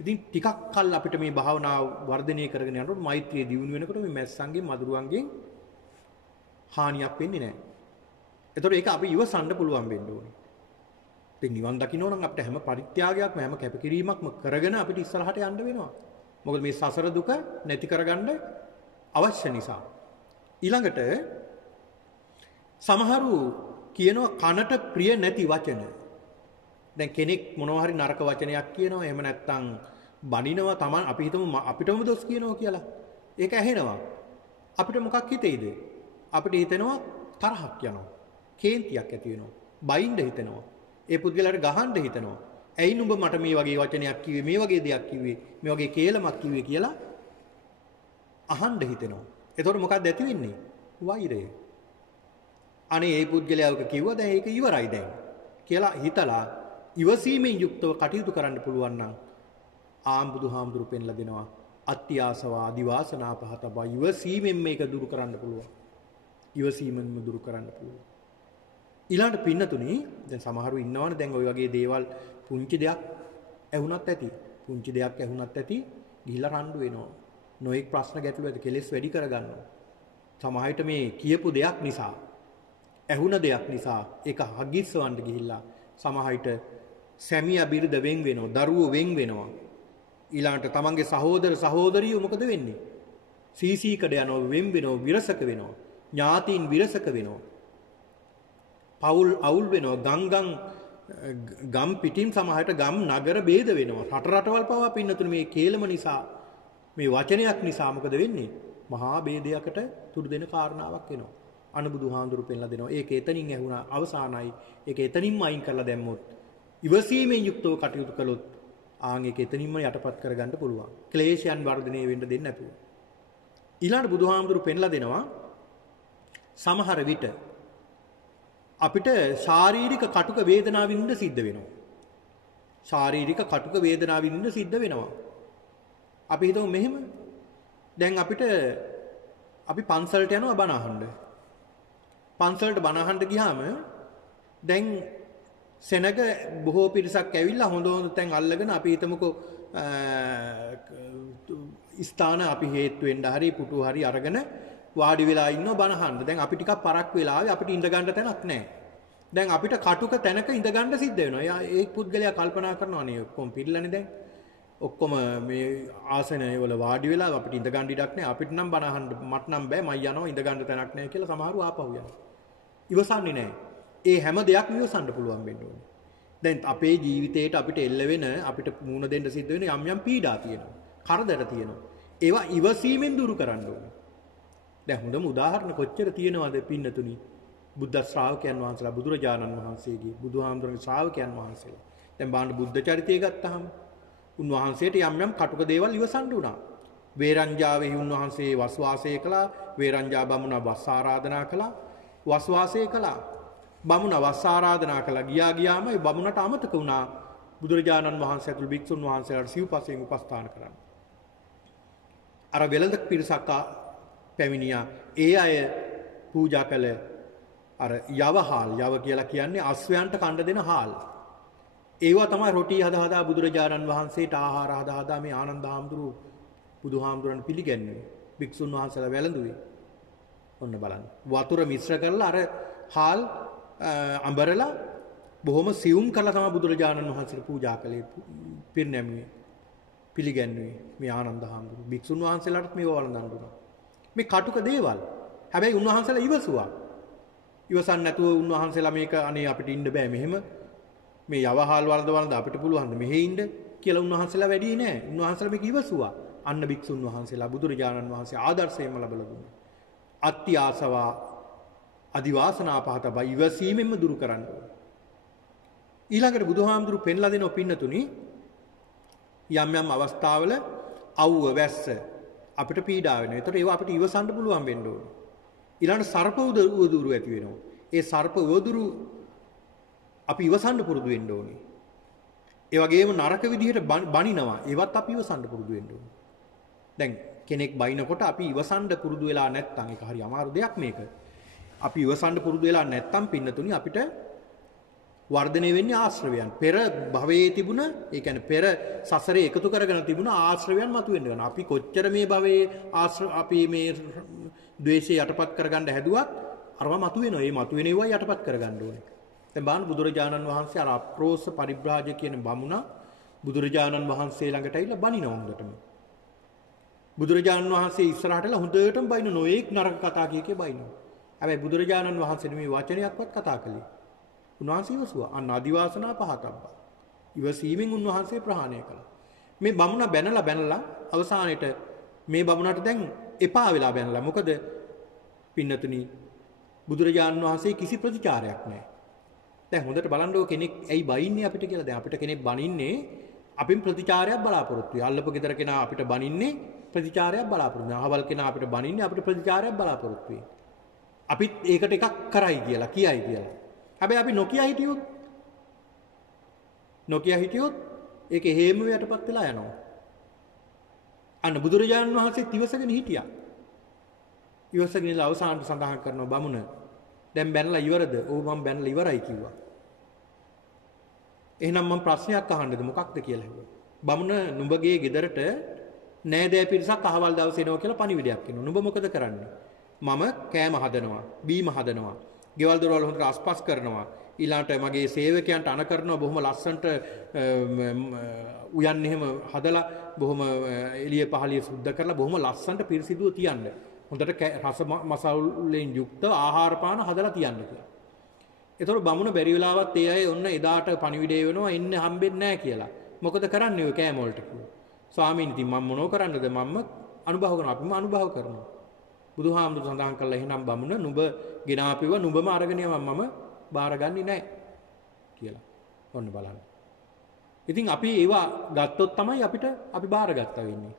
ඉතින් ටිකක් කල් අපිට මේ භාවනාව වර්ධනය කරගෙන යනකොට මෛත්‍රිය දියුණු වෙනකොට මේ මැස්සන්ගෙන් මදුරුවන්ගෙන් හානියක් වෙන්නේ නැහැ. ඒතකොට ඒක අපි ඉවසන්න පුළුවන් වෙන්න ඕනේ. ඉතින් නිවන් දකින්න නම් අපිට හැම පරිත්‍යාගයක්ම හැම කැපකිරීමක්ම කරගෙන අපිට ඉස්සරහට යන්න වෙනවා. මොකද මේ සසර දුක නැති කරගන්න අවශ්‍ය නිසා. ඊළඟට සමහරු කියනවා කනට ප්‍රිය නැති වචන. දැන් කෙනෙක් මොනවා හරි නරක වචනයක් කියනවා එහෙම නැත්නම් බනිනවා Taman අපි හිතමු අපිටම දොස් කියනවා කියලා. ඒක ඇහෙනවා. අපිට මොකක් හිතෙයිද? අපිට හිතෙනවා තරහක් යනවා. කේන්තියක් ඇති වෙනවා. බයින්ද හිතෙනවා. ඒ පුද්ගලයාට ගහන්න හිතෙනවා. ඇයි නුඹ මට මේ වගේ වචනයක් කිව්වේ? මේ වගේ දෙයක් කිව්වේ? මේ වගේ කේලමක් කිව්වේ කියලා අහන්න හිතෙනවා. එතකොට මොකක්ද ඇති වෙන්නේ? වෛරය. අනේ ඒ පුද්ගලයාවක කිව්වා දැන් ඒක ඉවරයි දැන් කියලා හිතලා ඉවසීමෙන් යුක්තව කටයුතු කරන්න පුළුවන් නම් බුදුහාමුදුරු පෙන්ලා දෙනවා අත්‍යාසවා දිවාසනා පහතබා ඉවසීමෙන් මේක දුරු කරන්න පුළුවන්. ඉවසීමෙන්ම දුරු කරන්න පුළුවන්. ඊළඟට පින්නතුණි දැන් සමහරු ඉන්නවනේ දැන් ওই වගේ දේවල් පුංචි දෙයක් ඇහුණත් ඇති. පුංචි දෙයක් ඇහුණත් ඇති ගිහිල්ලා රණ්ඩු වෙනවා. නොඑක් ප්‍රශ්න ගැටලු ඇති කෙලෙස් වැඩි කරගන්නවා. සමහරවිට මේ කියපු දෙයක් නිසා ඇහුණ දෙයක් නිසා ඒක හගිස්සවන්න ගිහිල්ලා සමහරවිට සැමියා බිරිඳ වෙන් වෙනවා, දරුවෝ වෙන් වෙනවා. ඊළඟට තමන්ගේ සහෝදර සහෝදරියෝ මොකද වෙන්නේ? සීසීකඩ යනවා, වෙන් වෙනවා, විරසක වෙනවා. ඥාතීන් විරසක වෙනවා. පවුල් අවුල් වෙනවා. ගම් පිටින් සමහරට ගම් නගර ભેද වෙනවා. රටවල් පවා පින්නතුනේ මේ කේලම නිසා මේ වචනයක් නිසා මොකද වෙන්නේ? මහා ભેදයකට තුරු දෙන කාරණාවක් වෙනවා. අනුබුදුහාඳුරු පෙන්ලා දෙනවා. ඒක එතනින් ඇහුණා අවසానයි. ඒක එතනින්ම අයින් කරලා දැම්මොත් ඉවසීමෙන් යුක්තව කටයුතු කළොත් ආන් ඒක එතනින්ම යටපත් කරගන්න පුළුවන්. ක්ලේශයන් වර්ධනය වෙන්න දෙන්නේ නැතුව. ඊළඟ බුදුහාඳුරු පෙන්ලා දෙනවා සමහර විට අපිට ශාරීරික කටුක වේදනාව විඳින්න සිද්ධ වෙනවා. ශාරීරික කටුක වේදනාව විඳින්න සිද්ධ වෙනවා. අපි හිතමු මෙහෙම. දැන් අපි පන්සලට යනවා බණ අහන්න. පන්සලට බණ අහන්න ගියාම දැන් සෙනග බොහෝ පිරිසක් ඇවිල්ලා හොඳ තැන් අල්ලගෙන අපි හිතමුකෝ ස්ථාන අපි හේතු වෙන්න හරි පුටු හරි අරගෙන වාඩි වෙලා ඉන්නව බණ අහන්න. දැන් අපි ටිකක් පරක් වෙලාවේ අපිට ඉඳ ගන්න තැනක් නැහැ. දැන් අපිට කටුක තැනක ඉඳ ගන්න සිද්ධ වෙනවා. ඒ පුද්ගලයා කල්පනා කරනවා නේ ඔක්කොම පිළිලානේ දැන්. ඔක්කොම මේ ආසනවල වාඩි වෙලා අපිට ඉඳ ගන්න ඉඩක් නැහැ. අපිට නම් බණ අහන්න මට නම් බෑ මම යනවා ඉඳ ගන්න තැනක් නැහැ කියලා සමහරව ආපහු යනවා. ඉවසන්නේ නැහැ. ඒ හැම දෙයක්ම ඉවසන්න පුළුවන් වෙන්න ඕනේ. දැන් අපේ ජීවිතේට අපිට එල්ල වෙන අපිට මුණ දෙන්න සිද්ධ වෙන යම් පීඩා තියෙනවා. කරදර තියෙනවා. ඒවා ඉවසීමෙන් දුරු කරන්න ඕනේ. දැන් හොඳම උදාහරණ කොච්චර තියෙනවද පින්නතුනි? බුද්ධ ශ්‍රාවකයන් වහන්සේලා බුදුරජාණන් වහන්සේගේ බුදුහාමුදුරන්ගේ ශ්‍රාවකයන් වහන්සේලා. දැන් බාන්න බුද්ධ චරිතය ගත්තාම උන්වහන්සේට යම් කටුක දේවල් ඉවසන්න උනා. වේරංජාවෙහි උන්වහන්සේ වස්වාසය කළා. වේරංජා බමුණ වස් ආරාධනා කළා. වස්වාසය කළා. බමුණ වස් ආරාධනා කළා. ගියාම ඒ බමුණට අමතක වුණා බුදුරජාණන් වහන්සේ ඇතුළු භික්ෂුන් වහන්සේලාට සිව්පසයෙන් උපස්ථාන කරන්න. අර වෙළඳ පිරිසක් පැමිණියා. ඒ අය පූජා කළ අර යවහාල් යව කියලා කියන්නේ අස්වැයන්ට කන්න දෙන හාල්. ඒවා තමයි රොටි හදා බුදුරජාණන් වහන්සේට ආහාර හදා මේ ආනන්ද හාමුදුරු බුදුහාමුදුරන් පිළිගන්නේ. භික්ෂුන් වහන්සේලා වැළඳුවේ. ඔන්න බලන්න. වතුර මිශ්‍ර කරලා අර හාල් අඹරලා බොහොම සියුම් කරලා තමයි බුදුරජාණන් වහන්සේට පූජා කළේ. පිරිනැමුවේ. පිළිගන්නේ මේ ආනන්ද හාමුදුරු. භික්ෂුන් වහන්සේලාට මේව වළඳන්න උනා. මේ කටුක දේවල්. හැබැයි උන්වහන්සේලා ඉවසුවා. ඉවසන්න නැතුව උන්වහන්සේලා මේක අනේ අපිට ඉන්න බෑ මෙහෙම. මේ යවහාල් වළඳ අපිට පුළුවන් මෙහෙ ඉන්න කියලා උන්වහන්සේලා වැඩි නෑ. උන්වහන්සේලා මේක ඉවසුවා. අන්න භික්ෂුන් වහන්සේලා බුදුරජාණන් වහන්සේ ආදර්ශයෙන්ම ලබලා දුන්නා. අත්ති ආසවා අදිවාසනා පහත බයි ඉවසීමෙන්ම දුරු කරන්න ඕන. ඊළඟට බුදුහාමුදුරු පෙන්ලා දෙන පින්නතුනි යම් අවස්ථාවල අවුව වැස්ස අපිට පීඩා වෙනවා. ඒතර ඒවා අපිට ඉවසන්න පුළුවන් වෙන්න ඕනේ. ඊළඟ සර්ප උවදුරු ඇති වෙනවා. ඒ සර්ප උවදුරු අපි ඉවසන්න පුරුදු වෙන්න ඕනේ. ඒ වගේම නරක විදිහට බනිනවා. ඒවත් අපි ඉවසන්න පුරුදු වෙන්න ඕනේ. දැන් කෙනෙක් බයිනකොට අපි ඉවසන්න පුරුදු වෙලා නැත්නම් ඒක හරි අමාරු දෙයක් මේක. අපි ඉවසන්න පුරුදු වෙලා නැත්නම් පින්නතුනි අපිට වර්ධනය වෙන්නේ ආශ්‍රවයන්. පෙර භවයේ තිබුණ, ඒ කියන්නේ පෙර සසරේ එකතු කරගෙන තිබුණ ආශ්‍රවයන් මතුවෙන්න ගන්න. අපි කොච්චර මේ භවයේ අපි මේ ද්වේෂය යටපත් කරගන්න හැදුවත් අරවා මතුවෙනවා. ඒ මතුවෙන ඒවා යටපත් කරගන්න ඕනේ. දැන් බලන්න බුදුරජාණන් වහන්සේ අර අප්‍රෝස පරිබ්‍රාජක කියන බමුණ බුදුරජාණන් වහන්සේ ළඟට ඇවිල්ලා බනිනවා හොඳටම. බුදුරජාණන් වහන්සේ ඉස්සරහටලා හොඳටම බයින නොඑක් නරක කතා කියකේ බයිනවා. හැබැයි බුදුරජාණන් වහන්සේ මේ වචනයක්වත් කතා කළේ. උන්වහන්සේ ඉවසුවා. අන්න අදිවාසනා පහතබ්බා. ඉවසීමෙන් උන්වහන්සේ ප්‍රහාණය කළා. මේ බමුණ බැනලා අවසානයේට මේ බමුණට දැන් එපා වෙලා බැනලා. මොකද පින්නතුනි බුදුරජාණන් වහන්සේ කිසි ප්‍රතිචාරයක් නැහැ. දැන් හොඳට බලන්නකො කෙනෙක් ඇයි බනින්නේ අපිට කියලා. දැන් අපිට කෙනෙක් බනින්නේ අපින් ප්‍රතිචාරයක් බලාපොරොත්තු වෙයි. අල්ලපු ගෙදර කෙනා අපිට බනින්නේ ප්‍රතිචාරයක් බලාපොරොත්තු වෙනවා. අහවල් කෙනා අපිට බනින්නේ අපිට ප්‍රතිචාරයක් බලාපොරොත්තු වෙයි. අපිත් ඒකට එකක් කරයි කියලා කියයි කියලා. හැබැයි අපි නොකිය හිටියොත් ඒක හේම යටපත් වෙලා යනවා. අන්න බුදුරජාණන් වහන්සේ ඉවසගෙන හිටියා. ඉවසගෙන ඉඳලා අවසානට සඳහන් කරනවා බමුණ දැන් බැනලා ඉවරද? ඔව් මම බැනලා ඉවරයි කිව්වා. එහෙනම් මම ප්‍රශ්නයක් අහන්නද මොකක්ද කියලා ඇහුවා. බමුණ නුඹගේ ගෙදරට නෑදෑ පිරිසක් අහවල් දවසේ එනවා කියලා පණිවිඩයක් එනවා. නුඹ මොකද කරන්නේ? මම කෑම හදනවා, බීම හදනවා, ගෙවල් දොරවල් හොඳට අස්පස් කරනවා. ඊළාට මගේ සේවකයන්ට අණ කරනවා බොහොම ලස්සනට උයන් එහෙම හදලා බොහොම එළිය පහළිය සුද්ධ කරලා බොහොම ලස්සනට පිරිසිදුව තියන්න. හොඳට රස මසවුලෙන් යුක්ත ආහාර පාන හදලා තියන්න කියලා. ඒතකොට බමුණ බැරි වෙලාවත් ඒ අය ඔන්න එදාට පණිවිඩය වෙනවා එන්න හම්බෙන්නේ නැහැ කියලා. මොකද කරන්නේ ඔය කෑම වලට කිව්වා. ස්වාමීන් ඉතින් මම මොනව කරන්නද මම අනුභව කරනවා අපිම අනුභව කරනවා. බුදුහාමුදුරු සඳහන් කළා එහෙනම් බමුණ නුඹ ගෙනාපිව නුඹම අරගෙන යවම් මම බාරගන්නේ නැහැ කියලා. ඔන්න බලන්න. ඉතින් අපි ඒවා ගත්තොත් තමයි අපි බාරගත්තා වෙන්නේ.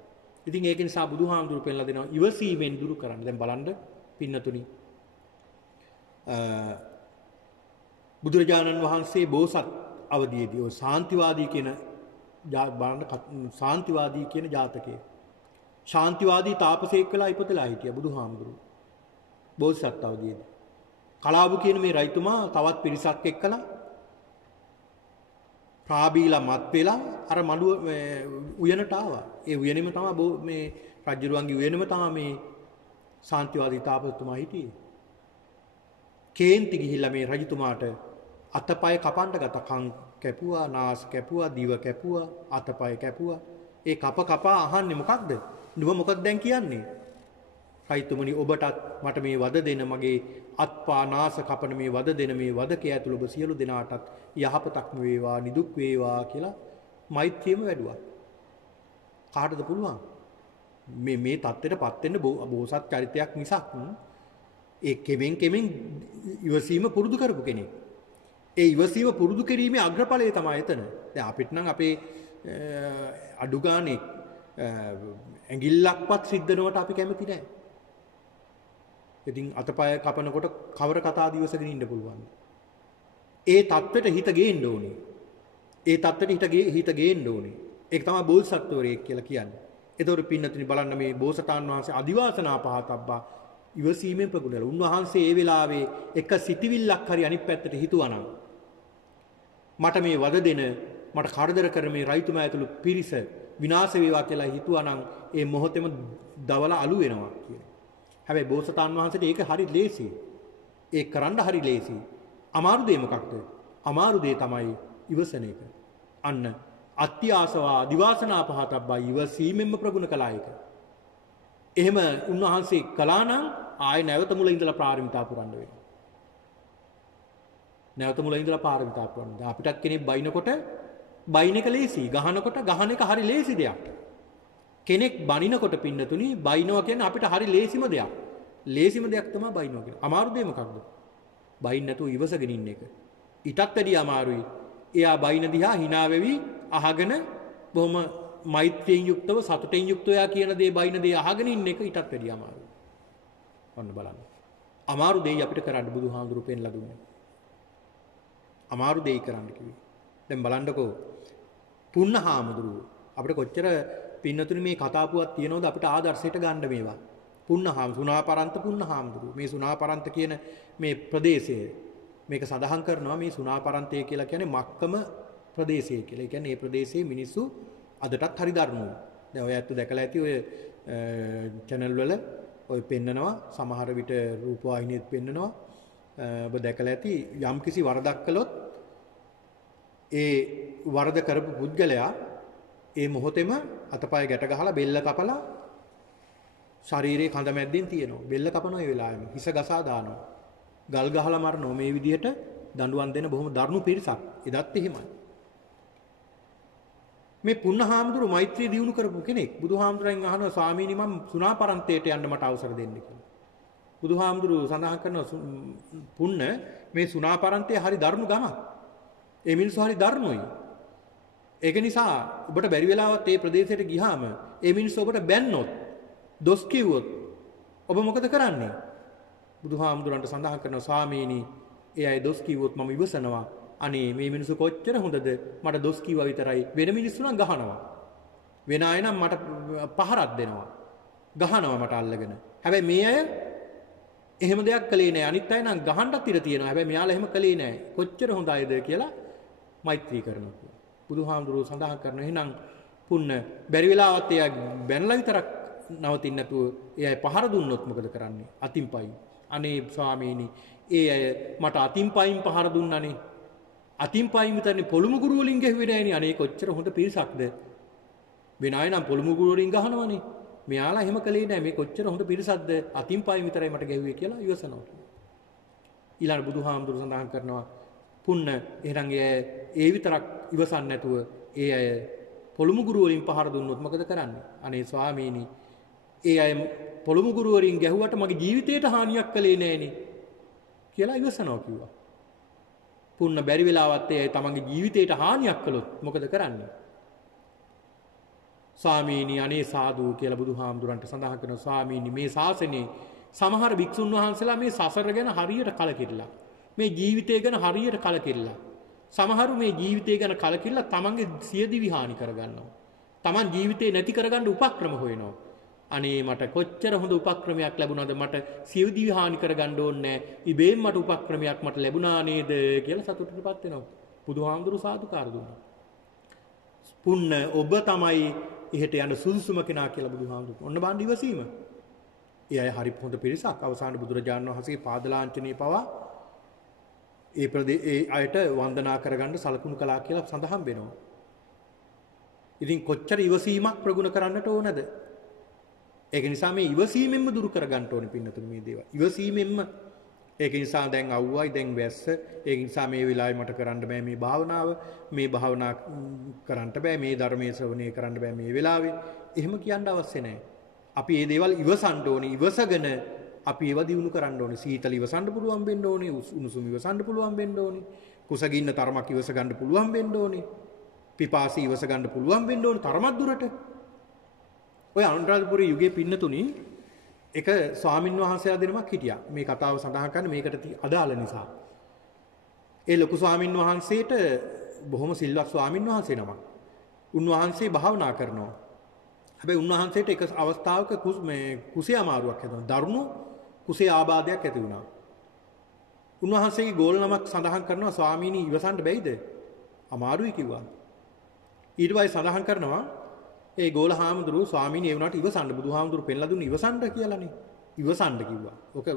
ඉතින් ඒක නිසා බුදුහාමුදුරු පෙන්නලා දෙනවා ඉවසීමෙන් දුරු කරන්න. දැන් බලන්න පින්නතුනි. බුදුරජාණන් වහන්සේ බෝසත් අවදීදී ඔය සාන්තිවාදී කියන සාන්තිවාදී කියන ජාතකයේ ශාන්තිවාදී තාපසයෙක් වෙලා ඉපදලා හිටියා බුදුහාමුදුරු. බෝසත් අවදීදී. කලාවු කියන මේ රජතුමා තවත් පිරිසක් එක්කලා ප්‍රාබීලා මත් වෙලා අර මඩුව උයනට ආවා. ඒ උයනෙම තමයි මේ රජුරුවන්ගේ උයනෙම තමයි මේ සාන්තිවාදී තාපසතුමා හිටියේ. කේන්ති ගිහිල්ලා මේ රජතුමාට අතපය කපන්න ගත්තා. කන් කැපුවා, නාස් කැපුවා, දිව කැපුවා, අතපය කැපුවා. ඒ කපා අහන්නේ මොකක්ද? නුඹ මොකක්ද දැන් කියන්නේ? රජතුමනි ඔබටත් මට මේ වද දෙන මගේ අත්පා නාස කපන මේ වද දෙන මේ වදකේ ඇතුළු ඔබ සියලු දෙනාටත් යහපතක්ම වේවා, නිදුක් වේවා කියලා මෛත්‍රියම වැඩුවා. කාටද පුළුවන්? මේ தත්ත්වයටපත් වෙන්න බෝසත් චරිතයක් මිසක් ඒ කෙමෙන් ඉවසීම පුරුදු කරපු කෙනෙක්. ඒ ඉවසීම පුරුදු කිරීමේ අග්‍රඵලය තමයි එතන. දැන් අපිට නම් අපේ අඩු ගානේ ඇඟිල්ලක්වත් සිද්ධ නොවට අපි කැමති නැහැ. ඉතින් අතපය කපනකොට කවර කතාද ඉවසගෙන ඉන්න පුළුවන්. ඒ தත්වෙට හිත ගේන්න ඕනේ. ඒ தත්වෙට හිත ගේන්න ඕනේ. ඒක තමයි බෝසත්වරයෙක් කියලා කියන්නේ. ඒතකොට පින්නතුනි බලන්න මේ බෝසතාණන් වහන්සේ අදිවාසනා පහතබ්බා ඉවසීමෙන් ප්‍රගුණල. උන්වහන්සේ ඒ වෙලාවේ එක සිටිවිල්ලක් හරි අනිත් පැත්තට හිතුවනම් මට මේ වද දෙන මට කරදර කර මේ රයිතුමා ඇතුළු පිරිස විනාශ වේවා කියලා හිතුවනම් ඒ මොහොතේම දවල අලු වෙනවා කියලා. හැබැයි බෝසතාණන් වහන්සේට ඒක හරි ලේසි. ඒක කරන්න හරි ලේසි. අමාරු දේ මොකක්ද? අමාරු දේ තමයි ඉවසන එක. අන්න අත්‍යාසවා දිවාසනා පහතබ්බා ඉවසීමෙන්ම ප්‍රගුණ කළා ඒක. එහෙම උන්වහන්සේ කළා නම් ආයෙ නැවත මුල ඉඳලා පාරමිතා පුරන්න වෙනවා. නැවත මුල ඉඳලා පාරමිතා පුරන්න. දැන් අපිටත් කෙනෙක් බයිනකොට බයින එක ලේසි. ගහනකොට ගහන එක හරි ලේසි දෙයක්. කෙනෙක් බනිනකොට පින්නතුනි බයිනවා කියන්නේ අපිට හරි ලේසිම දෙයක්. ලේසිම දෙයක් තමයි බයිනවා කියන්නේ. අමාරු දෙය මොකක්ද? බයින් නැතුව ඉවසගෙන ඉන්න එක. ඊටත් වැඩිය අමාරුයි. එයා බයින දිහා hina වෙවි අහගෙන බොහොම මෛත්‍රියෙන් යුක්තව සතුටෙන් යුක්තව එයා කියන දේ බයින දේ අහගෙන ඉන්න එක ඊටත් වැඩිය අමාරුයි. ඔන්න බලන්න. අමාරු දෙයි අපිට කරන්න බුදුහාමුදුරු පෙන්ලා දුන්නේ. අමාරු දෙයි කරන්න කිව්වේ. දැන් බලන්නකෝ පුන්නහාමුදුරුවෝ අපිට කොච්චර පින්නතුනි මේ කතාපුවක් තියෙනවද අපිට ආදර්ශයට ගන්න මේවා. සුනාපරන්ත පුන්නහාමුදුරුවෝ මේ සුනාපරන්ත කියන මේ ප්‍රදේශය මේක සඳහන් කරනවා මේ සුනාපරන්තය කියලා කියන්නේ මක්කම ප්‍රදේශය කියලා. ඒ කියන්නේ මේ ප්‍රදේශයේ මිනිස්සු අදටත් හරි දරුණුයි. දැන් ඔය ඇත්ත දැකලා ඇති ඔය channel වල ඔය පෙන්නනවා සමහර විට රූපවාහිනියෙත් පෙන්නනවා. ඔබ දැකලා ඇති යම්කිසි වරදක් කළොත් ඒ වරද කරපු පුද්ගලයා ඒ මොහොතේම අතපය ගැට ගහලා බෙල්ල කපලා ශරීරයේ කඳ මැද්දෙන් තියෙනවා. බෙල්ල කපනවා ඒ වෙලාවෙම. හිස ගසා දානවා. ගල් ගහලා මරනවා. මේ විදිහට දඬුවම් දෙන බොහොම දරුණු පිරිසක්. එදත් එහෙමයි. මේ පුන්නහාමුදුරු මෛත්‍රිය දියුණු කරපු කෙනෙක්. බුදුහාමුදුරෙන් අහනවා ස්වාමීනි මම සුනාපරන්තයට යන්න මට අවසර දෙන්න කියලා. බුදුහාමුදුරු සඳහන් කරනවා පුන්න මේ සුනාපරන්තය හරි දරුණු ගමක්. ඒ මිනිස්සු හරි දරුණුයි. ඒක නිසා ඔබට බැරි වෙලාවත් මේ ප්‍රදේශයට ගියාම ඒ මිනිස්සු ඔබට බැන්නොත් දොස් කිව්වොත් ඔබ මොකද කරන්නේ? බුදුහාමුදුරන්ට සඳහන් කරනවා ස්වාමීනි ඒ අය දොස් කිව්වොත් මම ඉවසනවා. අනේ මේ මිනිස්සු කොච්චර හොඳද මට දොස් කිව්වා විතරයි. වෙන මිනිස්සු නම් ගහනවා. වෙන අය නම් මට පහරක් දෙනවා. ගහනවා මට අල්ලගෙන. හැබැයි මේ අය එහෙම දෙයක් කළේ නෑ. අනිත් අය නම් ගහන්නත් ඉඩ තියෙනවා. හැබැයි මෙයාලා එහෙම කළේ නෑ. කොච්චර හොඳ අයද කියලා මෛත්‍රී කරනවා. බුදුහාමුදුරුවෝ සඳහන් කරනවා එහෙනම් පුන්න බැරි වෙලාවත් එයා බැනලා විතරක් නවතින්න නැතුව ඒ අය පහර දුන්නොත් මොකද කරන්නේ? අතින් පයින්. අනේ ස්වාමීනි ඒ අය මට අතින් පයින් පහර දුන්නානේ. අතින් පයින් විතරනේ පොළුමුගුරු වලින් ගැහුවේ නෑනේ. අනේ කොච්චර හොඳ පිරිසක්ද. වෙන අය නම් පොළුමුගුරු වලින් ගහනවනේ. මෙයාලා එහෙම කළේ නෑ. මේ කොච්චර හොඳ පිරිසක්ද. අතින් පයින් විතරයි මට ගැහුවේ කියලා ඉවසනවා. ඊළඟ බුදුහාමුදුරු සඳහන් කරනවා පුන්න එහෙනම් ඒ විතරක් ඉවසන්නේ නැතුව ඒ අය පොළුමුගුරු වලින් පහර දුන්නොත් මොකද කරන්නේ? අනේ ස්වාමීනි ඒ අය පොළුමුගුරු වලින් ගැහුවට මගේ ජීවිතයට හානියක් කළේ නෑනේ කියලා ඉවසනවා කිව්වා. පුන්න බැරි වෙලාවත් ඒ අය තමන්ගේ ජීවිතයට හානියක් කළොත් මොකද කරන්නේ? ස්වාමීනි අනේ සාදු කියලා බුදුහාමුදුරන්ට සඳහන් කරනවා ස්වාමීනි මේ ශාසනයේ සමහර භික්ෂුන් වහන්සේලා මේ සසර ගැන හරියට කලකිරලා මේ ජීවිතය ගැන හරියට කලකිරලා සමහරු මේ ජීවිතය ගැන කලකිරලා තමන්ගේ සියදිවි හානි කරගන්නවා. තමන් ජීවිතේ නැති කරගන්න උපක්‍රම හොයනවා. අනේ මට කොච්චර හොඳ උපක්‍රමයක් ලැබුණාද මට සියදිවි හානි කරගන්න ඕනේ නැහැ. ඉබේම මට උපක්‍රමයක් මට ලැබුණා නේද කියලා සතුටටපත් වෙනවා. බුදුහාමුදුරු සාදුකාර දුන්නා. පුන්න ඔබ තමයි එහෙට යන සුදුසුම කෙනා කියලා බුදුහාමුදුරු. ඔන්න බාන්න ඉවසීම. ඒ අය හරි හොඳ පිරිසක්. අවසාන බුදුරජාණන් වහන්සේගේ පාදලාංජනේ පවා ඒ අයට වන්දනා කරගන්න සලකුණු කළා කියලා සඳහන් වෙනවා. ඉතින් කොච්චර ඉවසීමක් ප්‍රගුණ කරන්නට ඕනද? ඒක නිසා මේ ඉවසීමෙන්ම දුරු කරගන්න ඕනේ පින්නතුනි මේ දේවල්. ඉවසීමෙන්ම ඒක නිසා දැන් අවුවයි දැන් වැස්ස. ඒක නිසා මේ වෙලාවේ මට කරන්න බෑ මේ භාවනාව. මේ භාවනා කරන්න බෑ මේ ධර්මයේ ශ්‍රවණය කරන්න බෑ මේ වෙලාවේ. එහෙම කියන්න අවශ්‍ය නැහැ. අපි මේ දේවල් ඉවසන්න ඕනේ. ඉවසගෙන අපි ඒවා දිනු කරන්න ඕනේ. සීතල ඉවසන්න පුළුවන් වෙන්න ඕනේ. උණුසුම ඉවසන්න පුළුවන් වෙන්න ඕනේ. කුසගින්න තරමක් ඉවස ගන්න පුළුවන් වෙන්න ඕනේ. පිපාසි ඉවස ගන්න පුළුවන් වෙන්න ඕනේ තරමක් දුරට. ඔය අනුරාධපුරයේ යුගයේ පින්නතුණි එක ස්වාමින් වහන්සේලා දෙනමක් හිටියා. මේ කතාව සඳහන් කරන්නේ මේකට අදාළ නිසා. ඒ ලොකු ස්වාමින් වහන්සේට බොහොම සිල්වත් ස්වාමින් වහන්සේ නමක්. උන්වහන්සේ භාවනා කරනවා. හැබැයි උන්වහන්සේට එක අවස්ථාවක කුසේ අමාරුවක් හැදුණා. දරුණු කුසේ ආබාධයක් ඇති වුණා. උන්වහන්සේගේ ගෝල නමක් සඳහන් කරනවා ස්වාමීනි ඉවසන්න බැයිද? අමාරුයි කිව්වා. ඊට පස්සේ සඳහන් කරනවා ඒ ගෝල හාමුදුරුවෝ ස්වාමීනි ඒ වුණාට ඉවසන්න බුදුහාමුදුරුවෝ පෙන්ලා දුන්නේ ඉවසන්න කියලානේ. ඉවසන්න කිව්වා. ඔක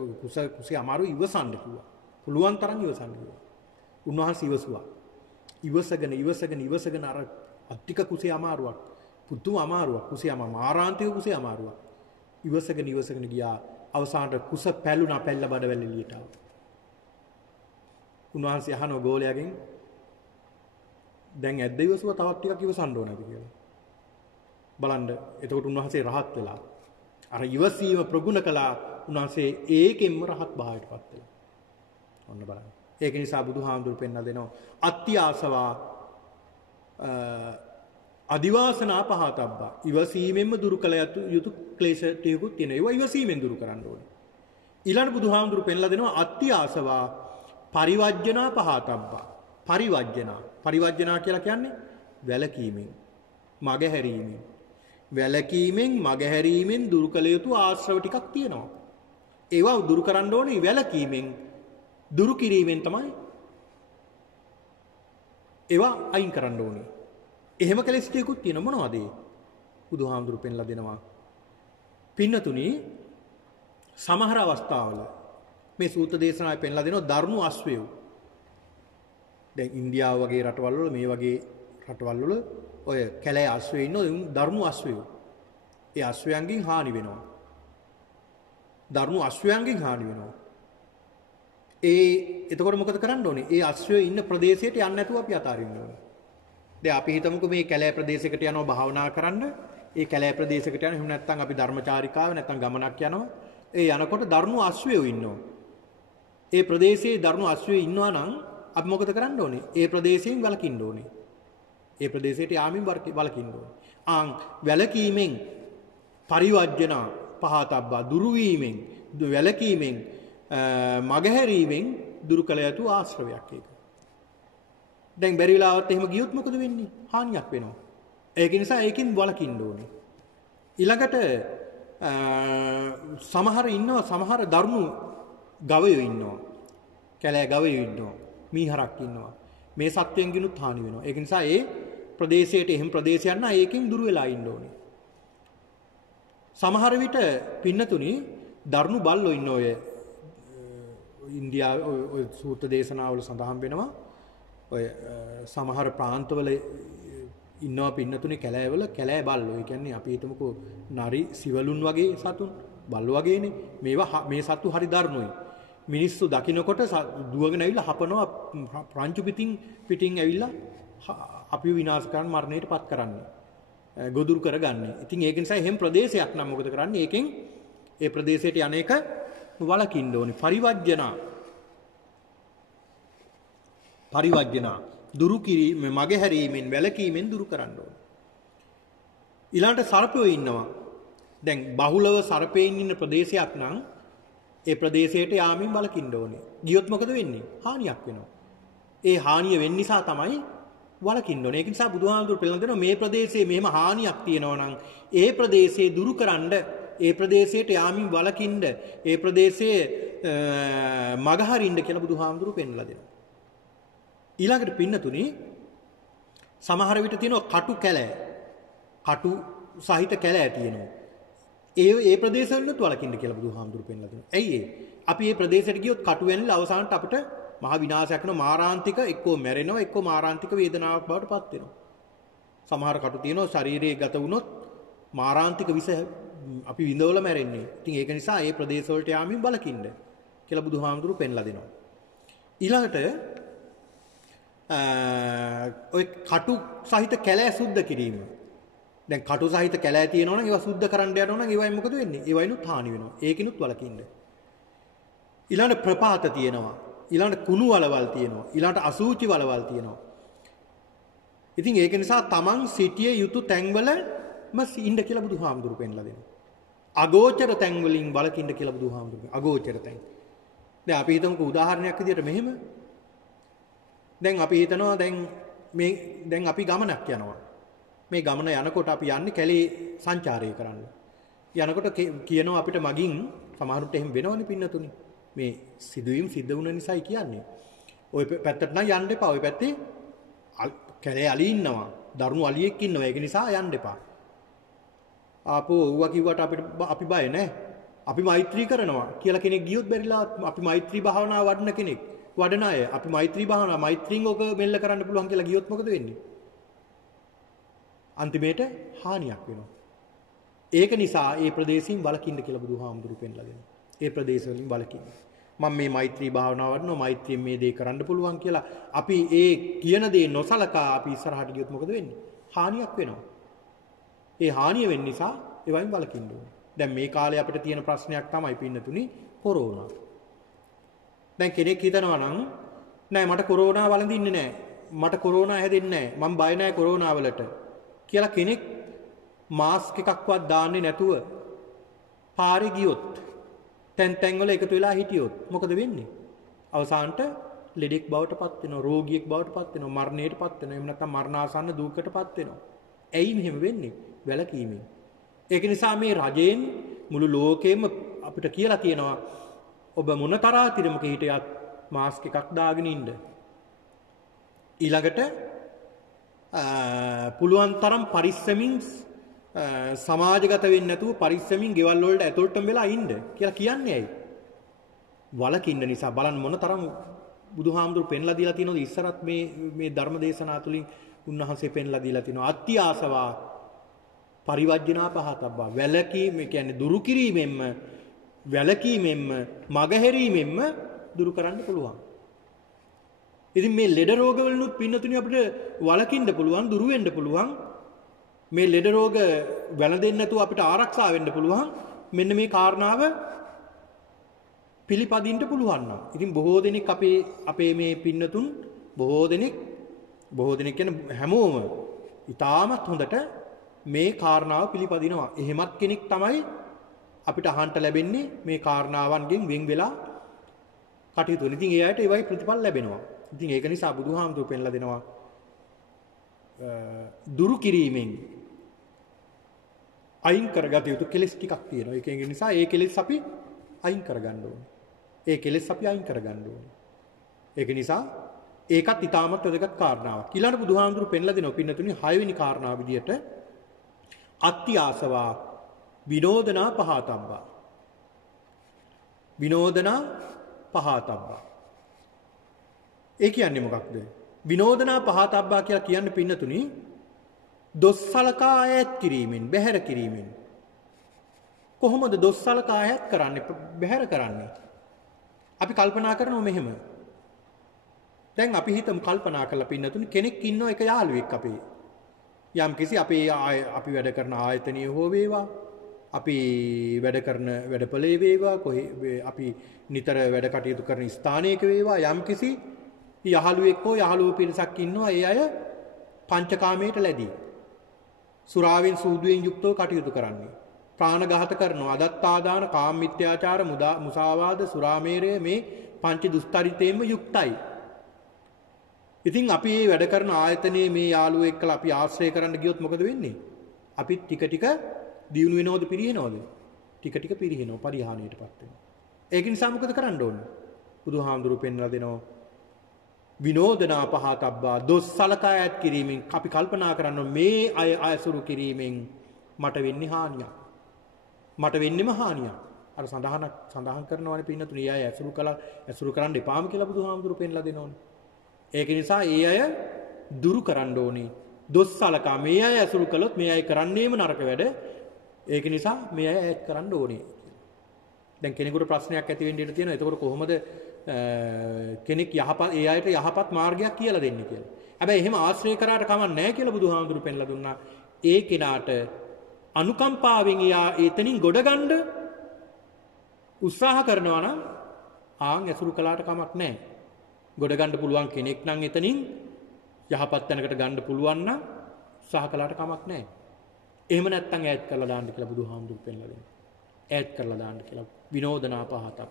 කුසේ අමාරුයි ඉවසන්න කිව්වා. පුළුවන් තරම් ඉවසන්න කිව්වා. උන්වහන්සේ ඉවසුවා. ඉවසගෙන අර අත්තික කුසේ අමාරුවක් පුදුම අමාරුවක් කුසේ මාරාන්තික කුසේ අමාරුවක් ඉවසගෙන ගියා. අවසානට කුස පැල්ලුණා පැල්ල බඩවැල් එළියට ආවා. උන්වහන්සේ අහන ගෝලයාගෙන් දැන් ඇද්ද ඉවසුවා තවත් ටිකක් ඉවසන්න ඕනද කියලා. බලන්න එතකොට උන්වහන්සේ රහත් වෙලා අර ඉවසීම ප්‍රගුණ කළා. උන්වහන්සේ ඒකෙන්ම රහත් භාවයටපත් වෙලා. ඔන්න බලන්න. ඒක නිසා බුදුහාමුදුරු පෙන්වා දෙනවා අත්‍ය ආසවා අදිවාසනා පහතබ්බා. ඉවසීමෙන්ම දුරු කළ යුතු ක්ලේශ ටිකකුත් තියෙනවා. ඒවා ඉවසීමෙන් දුරු කරන්න ඕනේ. ඊළඟ බුදුහාමුදුරු පෙන්ලා දෙනවා අත්‍ය ආසවා පරිවර්ජනා පහතබ්බා. පරිවර්ජනා කියලා කියන්නේ වැළකීමෙන් මගහැරීමෙන්. වැළකීමෙන් මගහැරීමෙන් දුරු කළ යුතු ආශ්‍රව ටිකක් තියෙනවා. ඒවා දුරු කරන්න ඕනේ වැළකීමෙන් දුරු කිරීමෙන් තමයි ඒවා අයින් කරන්න ඕනේ. එහෙම කෙලෙස් ටිකකුත් තියෙන මොනවද? බුදුහාමුදුරු පෙන්ලා දෙනවා. පින්නතුනි සමහර අවස්ථාවල මේ සූත්‍ර දේශනාවේ පෙන්ලා දෙනවා දරුණු අස්වැයු. දැන් ඉන්දියාව වගේ රටවල් වල මේ වගේ රටවල් වල ඔය කැලේ අස්වැයෝ ඉන්න දරුණු අස්වැයෝ. ඒ අස්වැයන්ගෙන් හානි වෙනවා. දරුණු අස්වැයන්ගෙන් හානි වෙනවා. එතකොට මොකද කරන්න ඕනේ? ඒ අස්වැයෝ ඉන්න ප්‍රදේශයට යන්න නැතුව අපි අතාරින්න ඕනේ. දැන් අපි හිතමුකෝ මේ කැලෑ ප්‍රදේශයකට යනවා භාවනා කරන්න. ඒ කැලෑ ප්‍රදේශයකට යනවා. එහෙම නැත්නම් අපි ධර්මචාරිකාව නැත්නම් ගමනක් යනවා. ඒ යනකොට දරුණු අස්වැයෝ ඉන්නවා. ඒ ප්‍රදේශයේ දරුණු අස්වැයෝ ඉන්නවා නම් අපි මොකද කරන්න ඕනේ? ඒ ප්‍රදේශයෙන් වළකින්න ඕනේ. ඒ ප්‍රදේශයට යාමින් වළකින්න ඕනේ. වැළකීමෙන් පරිවර්ජන පහතබ්බා දුරු වීමෙන් වැළකීමෙන් මගහැරීමෙන් දුරු කළ යුතු ආශ්‍රවයක් ඒක. දැන් බැරි වෙලාවත් එහෙම ගියොත් මොකද වෙන්නේ? හානියක් වෙනවා. ඒක නිසා ඒකෙන් වළකින්න ඕනේ. ඊළඟට සමහර දරුණු ගවයෝ ඉන්නවා. කැලෑ ගවයෝ ඉන්නවා. මීහරක් ඉන්නවා. මේ සත්වයන්ගිනුත් හානි වෙනවා. ඒක නිසා ඒ ප්‍රදේශයට එහෙම ප්‍රදේශයක් නම් ඒකෙන් දුර වෙලා ඉන්න ඕනේ. සමහර විට පින්නතුනි දරුණු බල්ලෝ ඉන්න ඔය ඉන්දියාවේ ඔය සූත්‍ර දේශනාවල සඳහන් වෙනවා. ඔය සමහර ප්‍රාන්තවල ඉන්නවා පින්නතුනි කැලෑවල කැලෑ බල්ලෝ. ඒ කියන්නේ අපි හිතමුකෝ නරි සිවලුන් වගේ සතුන් බල්ලෝ වගේනේ. මේ සතු හරි දරුණුයි. මිනිස්සු දකින්නකොට දුවගෙන ඇවිල්ලා හපනවා ප්‍රංචු පිටින් ඇවිල්ලා අපි විනාශ කරන්න මරණයටපත් කරන්නේ. ගොදුරු කරගන්නේ. ඉතින් ඒක නිසා එහෙම ප්‍රදේශයක් නම් මොකද කරන්නේ? ඒකෙන් ඒ ප්‍රදේශයට යන්නේක වලකින්න ඕනේ. පරිවර්ජන දුරු කිරීම මගහැරීමෙන් වැළකීමෙන් දුරු කරන්න ඕනේ. ඊළඟට සර්පයෝ ඉන්නවා. දැන් බහුලව සර්පයන් ඉන්න ප්‍රදේශයක් නම් ඒ ප්‍රදේශයට යාමින් වලකින්න ඕනේ. ගියොත් මොකද වෙන්නේ? හානියක් වෙනවා. ඒ හානිය වෙන්න නිසා තමයි වලකින්න ඕනේ. ඒක නිසා බුදුහාමුදුරු පෙළන දෙනවා මේ ප්‍රදේශයේ මෙහෙම හානියක් තියෙනවා නම් ඒ ප්‍රදේශේ දුරුකරනද ඒ ප්‍රදේශයට යාමින් වලකින්න ඒ ප්‍රදේශයේ මගහරින්න කියලා බුදුහාමුදුරු පෙන්ලා දෙනවා. ඊළඟට පින්නතුනි සමහර විට තියෙනවා කටු සහිත කැලෑ තියෙනවා. ඒ ප්‍රදේශවලුත් වලකින්න කියලා බුදුහාමුදුරු පෙන්ලා දෙනවා. ඇයි ඒ? අපි මේ ප්‍රදේශයට ගියොත් කටු වෙනලා අවසානට අපිට මහ විනාශයක් වෙන මාරාන්තික එක්කෝ මැරෙනවා එක්කෝ මාරාන්තික වේදනාවක් බවට පත් වෙනවා. සමහර කටු තියෙනවා ශරීරයේ ගත වුණොත් මාරාන්තික විෂ අපි විඳවල මැරෙන්නේ. ඉතින් ඒක නිසා මේ ප්‍රදේශ වලට යාමින් බලකින්න කියලා බුදුහාමුදුරු පෙන්ලා දෙනවා. ඊළඟට ඔය කටු සහිත කැලෑ සුද්ධ කිරීම. දැන් කටු සහිත කැලෑ තියෙනවා නම් ඒවා සුද්ධ කරන්න යනවා නම් ඒවයින් මොකද වෙන්නේ? ඒවයිනුත් හානි වෙනවා. ඒකිනුත් වලකින්න. ඊළඟට ප්‍රපාත තියෙනවා. ඊළඟට කුණු වලවල් තියෙනවා. ඊළඟට අසූචි වලවල් තියෙනවා. ඉතින් ඒක නිසා තමන් සිටිය යුතු තැන්වලම ඉන්න කියලා බුදුහාමුදුරු පෙන්ලා දෙනවා. අගෝචර තැන් වලින් වලකින්න කියලා බුදුහාමුදුරු. අගෝචර තැන්. දැන් අපි හිතමුකෝ උදාහරණයක් විදිහට මෙහෙම. දැන් අපි හිතනවා දැන් අපි ගමනක් යනවා. මේ ගමන යනකොට අපි යන්නේ කැලේ සංචාරය කරන්න. යනකොට කියනවා අපිට මගින් සමහරුත් එහෙම වෙනවනේ පින්නතුනි. මේ සිදුවීම් සිද්ධ වුණ නිසායි කියන්නේ. ওই පැත්තට නම් යන්න එපා. ওই පැත්තේ කැලේ අලි ඉන්නවා. දරුණු අලියෙක් ඉන්නවා. ඒක නිසා යන්න එපා. ආපෝ ඌවා කිව්වට අපි බය නැහැ. අපි මෛත්‍රී කරනවා කියලා කෙනෙක් ගියොත් බැරිලා අපි මෛත්‍රී භාවනාව වඩන කෙනෙක්. වඩන අය අපි මෛත්‍රී භාවනාව මෛත්‍රියෙන් ඔක මෙල්ල කරන්න පුළුවන් කියලා ගියොත් මොකද වෙන්නේ? අන්තිමේට හානියක් වෙනවා. ඒක නිසා ඒ ප්‍රදේශින් වලකින්න කියලා බුදුහාමුදුරු පෙන්ලා දෙනවා. ඒ ප්‍රදේශ වලින් වලකින්න. මම මේ මෛත්‍රී භාවනාව වඩනවා මෛත්‍රියෙන් මේ දේ කරන්න පුළුවන් කියලා අපි ඒ කියන දේ නොසලකා අපි ඉස්සරහට ගියොත් මොකද වෙන්නේ? හානියක් වෙනවා. ඒ හානිය වෙන්න නිසා ඒවයින් වලකින්න ඕනේ. දැන් මේ කාලේ අපිට තියෙන ප්‍රශ්නයක් තමයි පින්නතුනි කොරෝනා. දැන් කෙනෙක් හිතනවා නම් නෑ මට කොරෝනා වළඳින්නේ නෑ. මට කොරෝනා හැදෙන්නේ නෑ. මම බය නෑ කොරෝනා වලට කියලා කෙනෙක් මාස්ක් එකක්වත් දාන්නේ නැතුව පාරේ ගියොත් තැන් වල එකතු වෙලා හිටියොත් මොකද වෙන්නේ? අවසානට ලෙඩෙක් බවට පත් වෙනවා, රෝගියෙක් බවට පත් වෙනවා, මරණයට පත් වෙනවා. එහෙම නැත්නම් මරණාසන්න දුකකට පත් වෙනවා. ඇයි මෙහෙම වෙන්නේ? වැළකීමෙන්. ඒක නිසා මේ රජයෙන් මුළු ලෝකෙම අපිට කියලා තියෙනවා ඔබ මොන තරාතිරමක හිටියත් මාස්ක් එකක් දාගෙන ඉන්න. ඊළඟට පුළුවන් තරම් පරිස්සමින් සමාජගත වෙන්නේ නැතුව පරිස්සමින් ගෙවල් වලට ඇතුළටම වෙලා ඉන්න කියලා කියන්නේ ඇයි? වලකින්න නිසා බලන්න මොන තරම් බුදුහාමුදුරු පෙන්ලා දීලා තියෙනවද ඉස්සරත් මේ ධර්ම දේශනා තුලින් උන්වහන්සේ පෙන්ලා දීලා තිනවා අත්ති ආසවා පරිවර්ජනා පහතබ්බා වැලකීම කියන්නේ දුරු කිරීමෙන්ම වැලකීමෙන්ම මගහැරීමෙන්ම දුරු කරන්න පුළුවන්. ඉතින් මේ ලෙඩ රෝග වලිනුත් පින්නතුණි අපිට වලකින්න පුළුවන් දුරු වෙන්න පුළුවන්. මේ ලෙඩ රෝග වැළඳෙන්නේ නැතුව අපිට ආරක්ෂා වෙන්න පුළුවන්. මෙන්න මේ කාරණාව පිළිපදින්න පුළුවන් නම්. ඉතින් බොහෝ දෙනෙක් අපේ මේ පින්නතුන් බොහෝ දෙනෙක් කියන්නේ හැමෝම ඉතාමත් හොඳට මේ කාරණාව පිළිපදිනවා. එහෙමත් කෙනෙක් තමයි අපිට අහන්න ලැබෙන්නේ මේ කාරණාවන්ගෙන් වෙන් වෙලා කටයුතු. ඉතින් ඒ අයට ඒවයි ප්‍රතිඵල ලැබෙනවා. ඉතින් ඒක නිසා බුදුහාමුදුරු පෙන්ලා දෙනවා දුරු කිරීමෙන් අයින් කරගත යුතු කෙලෙස් ටිකක් තියෙනවා. ඒක නිසා ඒ කෙලෙස් අපි අයින් කරගන්න ඕනේ. ඒ කෙලෙස් අපි අයින් කරගන්න ඕනේ. ඒක නිසා ඒකත් ඊටමත් වැදගත් කාරණාවක්. ඊළඟ බුදුහාමුදුරු පෙන්ලා දෙනවා පින්නතුනි 6 වෙනි කාරණාව විදියට අත්ති ආසවා විනෝදනා පහතබ්බා. විනෝදනා පහතබ්බා. ඒ කියන්නේ මොකක්ද? විනෝදනා පහතබ්බා කියලා කියන්නේ පින්නතුනි දොස්සලකා ඈත් කිරීමෙන්, බැහැර කිරීමෙන්. කොහොමද දොස්සලකා ඈත් කරන්නේ, බැහැර කරන්නේ? අපි කල්පනා කරනවා මෙහෙම. දැන් අපි හිතමු කල්පනා කරලා පින්නතුනි කෙනෙක් ඉන්නවා එක යාළුවෙක් අපේ. යම් කිසි අපි වැඩ කරන ආයතනීය හෝ වේවා, අපි වැඩ කරන වැඩපළේ වේවා, අපි නිතර වැඩ කටයුතු කරන ස්ථානයක වේවා, යම් කිසි යහළුවෙක් හෝ යහළුවෝ පිරිසක් ඉන්නවා. ඒ අය පංචකාමයට ලැබී සුරාවෙන් සූදුවෙන් යුක්තව කටයුතු කරන්නේ. ප්‍රාණඝාත කරනවා, අදත්තාදාන, කාම මිත්‍යාචාර, මුසාවාද, සුරාමේරය මේ පංච දුස්තරිතයෙන්ම යුක්තයි. ඉතින් අපි මේ වැඩ කරන ආයතනයේ මේ යාළුවෝ එක්කලා අපි ආශ්‍රය කරන්න ගියොත් මොකද වෙන්නේ? අපි ටික ටික දියුණු වෙනවද පිරිහෙනවද? ටික ටික පිරිහෙනවා, පරිහානියටපත් වෙනවා. ඒක නිසා මොකද කරන්න ඕනේ? බුදුහාමුදුරුවෝ පෙන්වලා දෙනවා විනෝදනා පහතබ්බා, දොස් සලකා ඈත් කිරීමෙන් අපි කල්පනා කරන්න මේ අය අයසුරු කිරීමෙන් මට වෙන්නේ හානියක්. මට වෙන්නෙම හානියක්. අර සඳහන් කරනවානේ පින්නතුනේ අය ඇසුරු කරන්න එපාම කියලා බුදුහාමුදුරුවෝ පෙන්ලා දෙනෝනේ. ඒක නිසා ඒ අය දුරු කරන්න ඕනේ. දොස් සලකා මේ අය ඇසුරු කළොත් මේ අය කරන්නේම නරක වැඩ. ඒක නිසා මේ අය ඈත් කරන්න ඕනේ. දැන් කෙනෙකුට ප්‍රශ්නයක් ඇති වෙන්න ඉඩ තියෙනවා. එතකොට කොහොමද කෙනෙක් ඒ අයට යහපත් මාර්ගයක් කියලා දෙන්නේ කියලා. හැබැයි එහෙම ආශ්‍රය කරාට කමක් නැහැ කියලා බුදුහාමුදුරුවෝ පෙන්ලා දුන්නා. ඒ කෙනාට අනුකම්පාවෙන් එතනින් ගොඩ ගන්න උත්සාහ කරනවා නම් ඇසුරු කළාට කමක් නැහැ. ගොඩ ගන්න පුළුවන් කෙනෙක් නම් එතනින් යහපත් තැනකට ගන්න පුළුවන් නම් උත්සාහ කළාට කමක් නැහැ. එහෙම නැත්නම් ඈත් කරලා දාන්න කියලා බුදුහාමුදුරුවෝ පෙන්ලා දෙනවා. ඈත් කරලා දාන්න කියලා විනෝදනා පහතක්.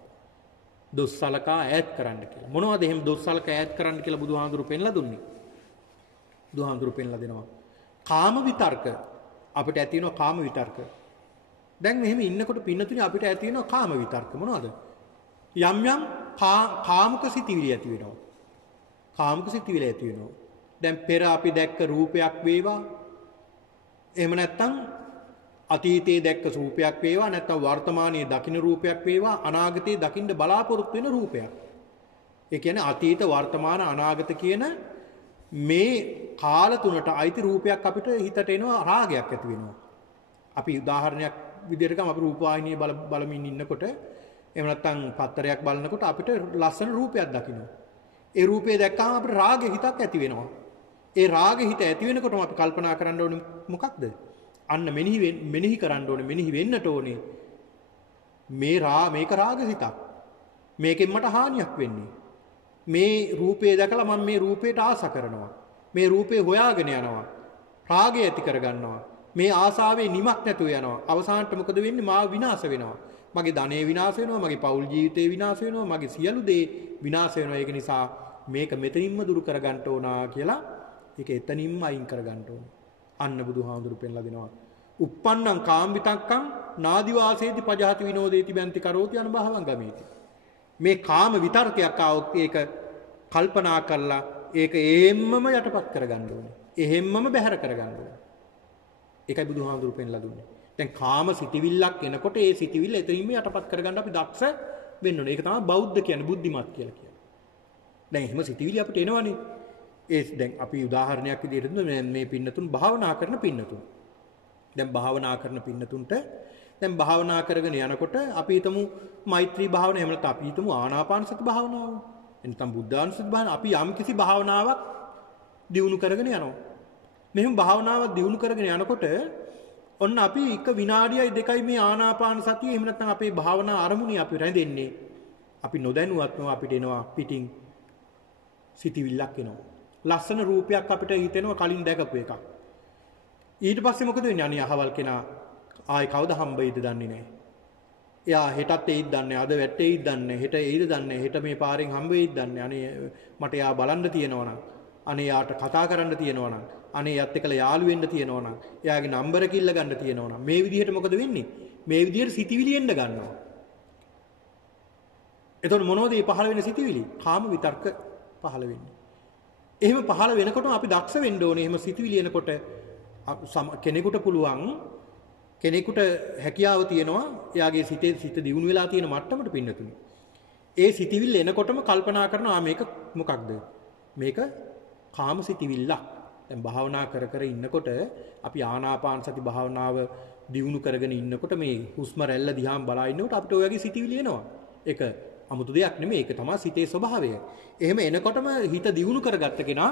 දොස් සලකා ඈත් කරන්න කියලා. මොනවද එහෙම දොස් සලකා ඈත් කරන්න කියලා බුදුහාමුදුරුවෝ පෙන්ලා දුන්නේ? බුදුහාමුදුරුවෝ පෙන්ලා දෙනවා. කාම විතර්ක අපිට ඇති වෙනවා කාම විතර්ක. දැන් මෙහෙම ඉන්නකොට පින්නතුනි අපිට ඇති වෙනවා කාම විතර්ක මොනවද? යම් යම් කාමක සිතිවිලි ඇති වෙනවා. කාමක සිතිවිලි ඇති වෙනවා. දැන් පෙර අපි දැක්ක රූපයක් වේවා, එහෙම නැත්නම් අතීතයේ දැක්ක රූපයක් වේවා, නැත්නම් වර්තමානයේ දකින්න රූපයක් වේවා, අනාගතයේ දකින්න බලාපොරොත්තු වෙන රූපයක්. ඒ කියන්නේ අතීත, වර්තමාන, අනාගත කියන මේ කාල තුනට අයිති රූපයක් අපිට හිතට එනවා, රාගයක් ඇති වෙනවා. අපි උදාහරණයක් විදිහට ගමු. අපි රූපවාහිනිය බලමින් ඉන්නකොට, එහෙම නැත්නම් පත්තරයක් බලනකොට අපිට ලස්සන රූපයක් දකිනවා. ඒ රූපේ දැක්කම අපිට රාගෙ හිතක් ඇති වෙනවා. ඒ රාගෙ හිත ඇති වෙනකොටම අපි කල්පනා කරන්න ඕනේ මොකක්ද? අන්න මෙනෙහි කරන්න ඕනේ, මෙනෙහි වෙන්නට ඕනේ. මේක රාග හිතක්. මේකෙන් මට හානියක් වෙන්නේ. මේ රූපේ දැකලා මම මේ රූපයට ආස කරනවා. මේ රූපේ හොයාගෙන යනවා. රාගය ඇති කරගන්නවා. මේ ආසාවේ නිමක් නැතුව යනවා. අවසානට මොකද වෙන්නේ? මාව විනාශ වෙනවා. මගේ ධනෙ විනාශ වෙනවා, මගේ පෞල් ජීවිතේ විනාශ වෙනවා, මගේ සියලු දේ විනාශ වෙනවා. ඒක නිසා මේක මෙතනින්ම දුරු කරගන්න ඕනා කියලා ඒක එතනින්ම අයින් කරගන්න ඕනේ. අන්න බුදුහාමුදුරු පෙන්ලා දෙනවා. uppannam කාම්විතක්කං නාදිවාසේති පජහති විනෝදේති බන්ති කරෝති අනුභවං ගමේති. මේ කාම විතර්කයක් ආවොත් ඒක කල්පනා කරලා ඒක එහෙම්මම යටපත් කරගන්න ඕනේ. එහෙම්මම බැහැර කරගන්න ඕනේ. ඒකයි බුදුහාමුදුරු පෙන්ලා දුන්නේ. දැන් කාම සිටිවිල්ලක් එනකොට ඒ සිටිවිල්ල එතනින්ම යටපත් කරගන්න අපි දක්ෂ වෙන්න ඕනේ. ඒක තමයි බෞද්ධ කියන්නේ, බුද්ධිමත් කියලා කියන්නේ. දැන් එහෙම සිටිවිලි අපිට එනවනේ. දැන් අපි උදාහරණයක් විදිහට මේ පින්නතුන් භාවනා කරන පින්නතුන්. දැන් භාවනා කරන පින්නතුන්ට දැන් භාවනා කරගෙන යනකොට අපි හිතමු මෛත්‍රී භාවනාව, එහෙම නැත්නම් අපි හිතමු ආනාපාන සති භාවනාව. එනතම් බුද්ධානුස්සති භාවනාව අපි යම් කිසි භාවනාවක් දියුණු කරගෙන යනවා. මෙහෙම භාවනාවක් දියුණු කරගෙන යනකොට ඔන්න අපි එක විනාඩියයි දෙකයි මේ ආනාපාන සතිය, එහෙම නැත්නම් අපේ භාවනා අරමුණේ අපි රැඳෙන්නේ. අපි නොදැනුවත්වම අපිට එනවා පිටින් සිටිවිල්ලක් එනවා. ලස්සන රූපයක් අපිට හිතෙනවා කලින් දැකපු එකක්. ඊට පස්සේ මොකද වෙන්නේ? අනේ අහවල් කෙනා ආයි කවදා හම්බෙයිද දන්නේ නැහැ. එයා හෙටත් එයිද දන්නේ, අද වැටෙයිද දන්නේ, හෙට එයිද දන්නේ, හෙට මේ පාරෙන් හම්බෙයිද දන්නේ. අනේ මට එයා බලන්න තියෙනවා නම්, අනේ යාට කතා කරන්න තියෙනවා නම්, අනේ යත් එක්කලා යාළු වෙන්න තියෙනවා නම්, එයාගේ නම්බර කිල්ල ගන්න තියෙනවා නම්, මේ විදිහට මොකද වෙන්නේ? මේ විදිහට සිතිවිලි එන්න ගන්නවා. එතකොට මොනවද මේ පහළ වෙන සිතිවිලි? කාම විතර්ක පහළ වෙන්නේ. එහෙම පහළ වෙනකොට අපි දක්ෂ වෙන්න ඕනේ. එහෙම සිතිවිලි එනකොට කෙනෙකුට පුළුවන්, කෙනෙකුට හැකියාව තියෙනවා එයාගේ සිත දියුණු වෙලා තියෙන මට්ටමට පින්නතුනි. ඒ සිතිවිල්ල එනකොටම කල්පනා කරනවා මේක මොකක්ද? මේක කාම සිතිවිල්ලක්. දැන් භාවනා කර ඉන්නකොට අපි ආනාපාන සති භාවනාව දියුණු කරගෙන ඉන්නකොට මේ හුස්ම රැල්ල දිහාම බලා ඉන්නකොට අපිට ඔය වගේ සිතිවිලි එනවා. ඒක 아무තු දෙයක් නෙමෙයි. ඒක තමයි සිතේ ස්වභාවය. එහෙම එනකොටම හිත දියුණු කරගත්ත කෙනා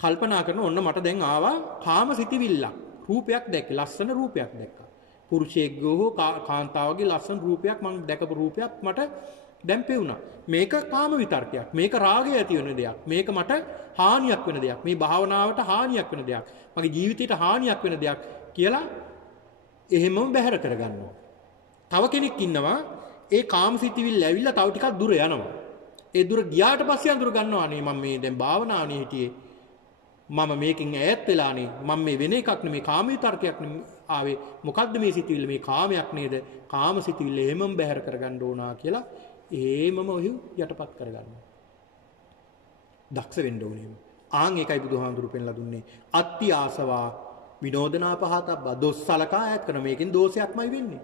කල්පනා කරන ඔන්න මට දැන් ආවා කාම සිතිවිල්ලක්. රූපයක් දැක්කේ. ලස්සන රූපයක් දැක්කා. පුරුෂයෙක්ගේ හෝ කාන්තාවගේ ලස්සන රූපයක් මම දැකපු රූපයක් මට දැන් පෙවුණා. මේක කාම විතර්කයක්. මේක රාගය ඇති වෙන දෙයක්. මේක මට හානියක් වෙන දෙයක්. මේ භාවනාවට හානියක් වෙන දෙයක්. මගේ ජීවිතයට හානියක් වෙන දෙයක් කියලා එහෙමම බැහැර කරගන්නවා. තව කෙනෙක් ඉන්නවා ඒ කාමසිතවිල්ල ඇවිල්ලා තව ටිකක් දුර යනවා. ඒ දුර ගියාට පස්සේ අඳුර ගන්නවා අනේ මම මේ දැන් භාවනාවනේ හිටියේ. මම මේකෙන් ඈත් වෙලානේ. මම මේ වෙන එකක් නෙමේ කාම විතර්කයක් ආවේ. මොකද්ද මේ සිතවිල්ල? මේ කාමයක් නේද? කාමසිතවිල්ල එහෙමම බැහැර කරගන්න ඕනා කියලා එහෙමම ඔහු යටපත් කරගන්නවා. දක්ෂ වෙන්න ඕනේ. ආන් ඒකයි බුදුහාමුදුරු පෙන්ලා දුන්නේ. අත්ති ආසවා විනෝදනා පහතබ්බා දොස්සලකා ඈත් කරන මේකෙන් දෝෂයක්මයි වෙන්නේ.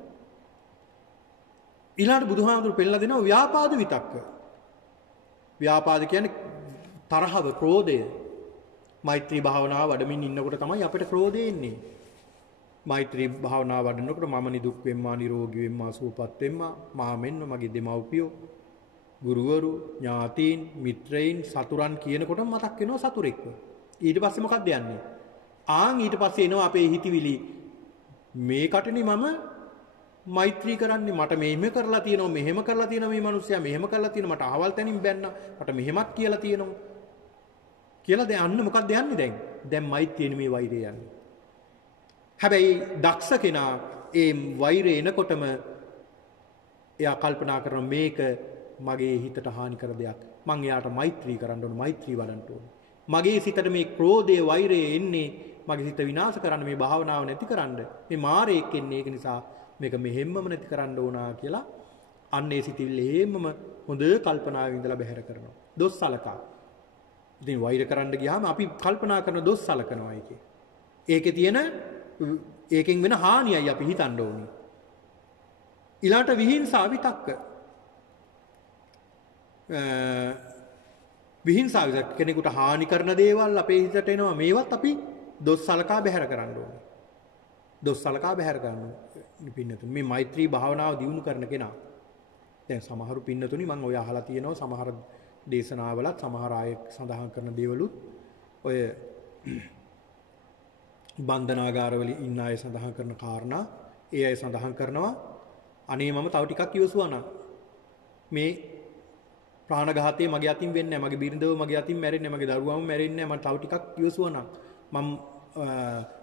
ඊළඟට බුදුහාමුදුරු පෙන්ලා දෙනවා ව්‍යාපාද විතක්ක. ව්‍යාපාද කියන්නේ තරහව, ක්‍රෝධය. මෛත්‍රී භාවනාව වඩමින් ඉන්නකොට තමයි අපිට ක්‍රෝධය එන්නේ. මෛත්‍රී භාවනාව වඩනකොට මම නිදුක් වෙම්මා, නිරෝගී වෙම්මා, සුවපත් වෙම්මා, මා මෙන්න මගේ දෙමව්පියෝ, ගුරුවරු, ඥාතීන්, මිත්‍රයින්, සතුරන් කියනකොට මතක් වෙනවා සතුරෙක්ව. ඊට පස්සේ මොකක්ද යන්නේ? ආන් ඊට පස්සේ එනවා අපේ හිතවිලි. මේකටනේ මම මෛත්‍රී කරන්නේ. මට මෙහෙම කරලා තියෙනවා, මෙහෙම කරලා තියෙනවා මේ මිනිස්සයා, මෙහෙම කරලා තියෙනවා, මට අහවල් තැනින් බැන්නා, මට මෙහෙමත් කියලා තියෙනවා. කියලා දැන් අන්න මොකක්ද යන්නේ දැන්? දැන් මෛත්‍රිය නෙමේ වෛරය යන්නේ. හැබැයි දක්ෂ කෙනා ඒ වෛරය එනකොටම එයා කල්පනා කරන මේක මගේ හිතට හානි කර දෙයක්. මං එයාට මෛත්‍රී කරන්න ඕන, මෛත්‍රී වඩන්න ඕන. මගේ සිතට මේ ක්‍රෝධය, වෛරය එන්නේ මගේ සිත විනාශ කරන්න, මේ භාවනාව නැති කරන්න. මේ මාරයෙක් එන්නේ ඒක නිසා මේක මෙහෙම්මම නැති කරන්න ඕනා කියලා අන්න ඒ සිතිවිල්ල එහෙම්මම හොඳ කල්පනාවෙන් ඉඳලා බැහැර කරනවා. දොස් සලකා. ඉතින් වෛර කරන්න ගියාම අපි කල්පනා කරන දොස් සලකනවා ඒකේ. ඒකේ තියෙන ඒකෙන් වෙන හානියයි අපි හිතන්න ඕනේ. ඊළාට විහිංසා විතක්ක. විහිංසා විතක්ක කෙනෙකුට හානි කරන දේවල් අපේ හිතට එනවා. මේවත් අපි දොස් සලකා බැහැර කරන්න ඕනේ. දොස් සලකා බැහැර කරන්න පින්නතුනි. මේ මෛත්‍රී භාවනාව දියුණු කරන කෙනා. දැන් සමහරු පින්නතුනි මම ඔය අහලා තියෙනවා සමහර දේශනාවලත් සමහර අය සඳහන් කරන දේවලුත් ඔය බන්ධනාගාරවල ඉන්න අය සඳහන් කරන කාරණා ඒ අය සඳහන් කරනවා අනේ මම තව ටිකක් ඉවසුවා නම් මේ ප්‍රාණඝාතය මගේ අතින් වෙන්නේ නැහැ, මගේ බිරිඳව මගේ අතින් මැරෙන්නේ නැහැ, මගේ දරුවම මැරෙන්නේ නැහැ, මම තව ටිකක් ඉවසුවා නම් මම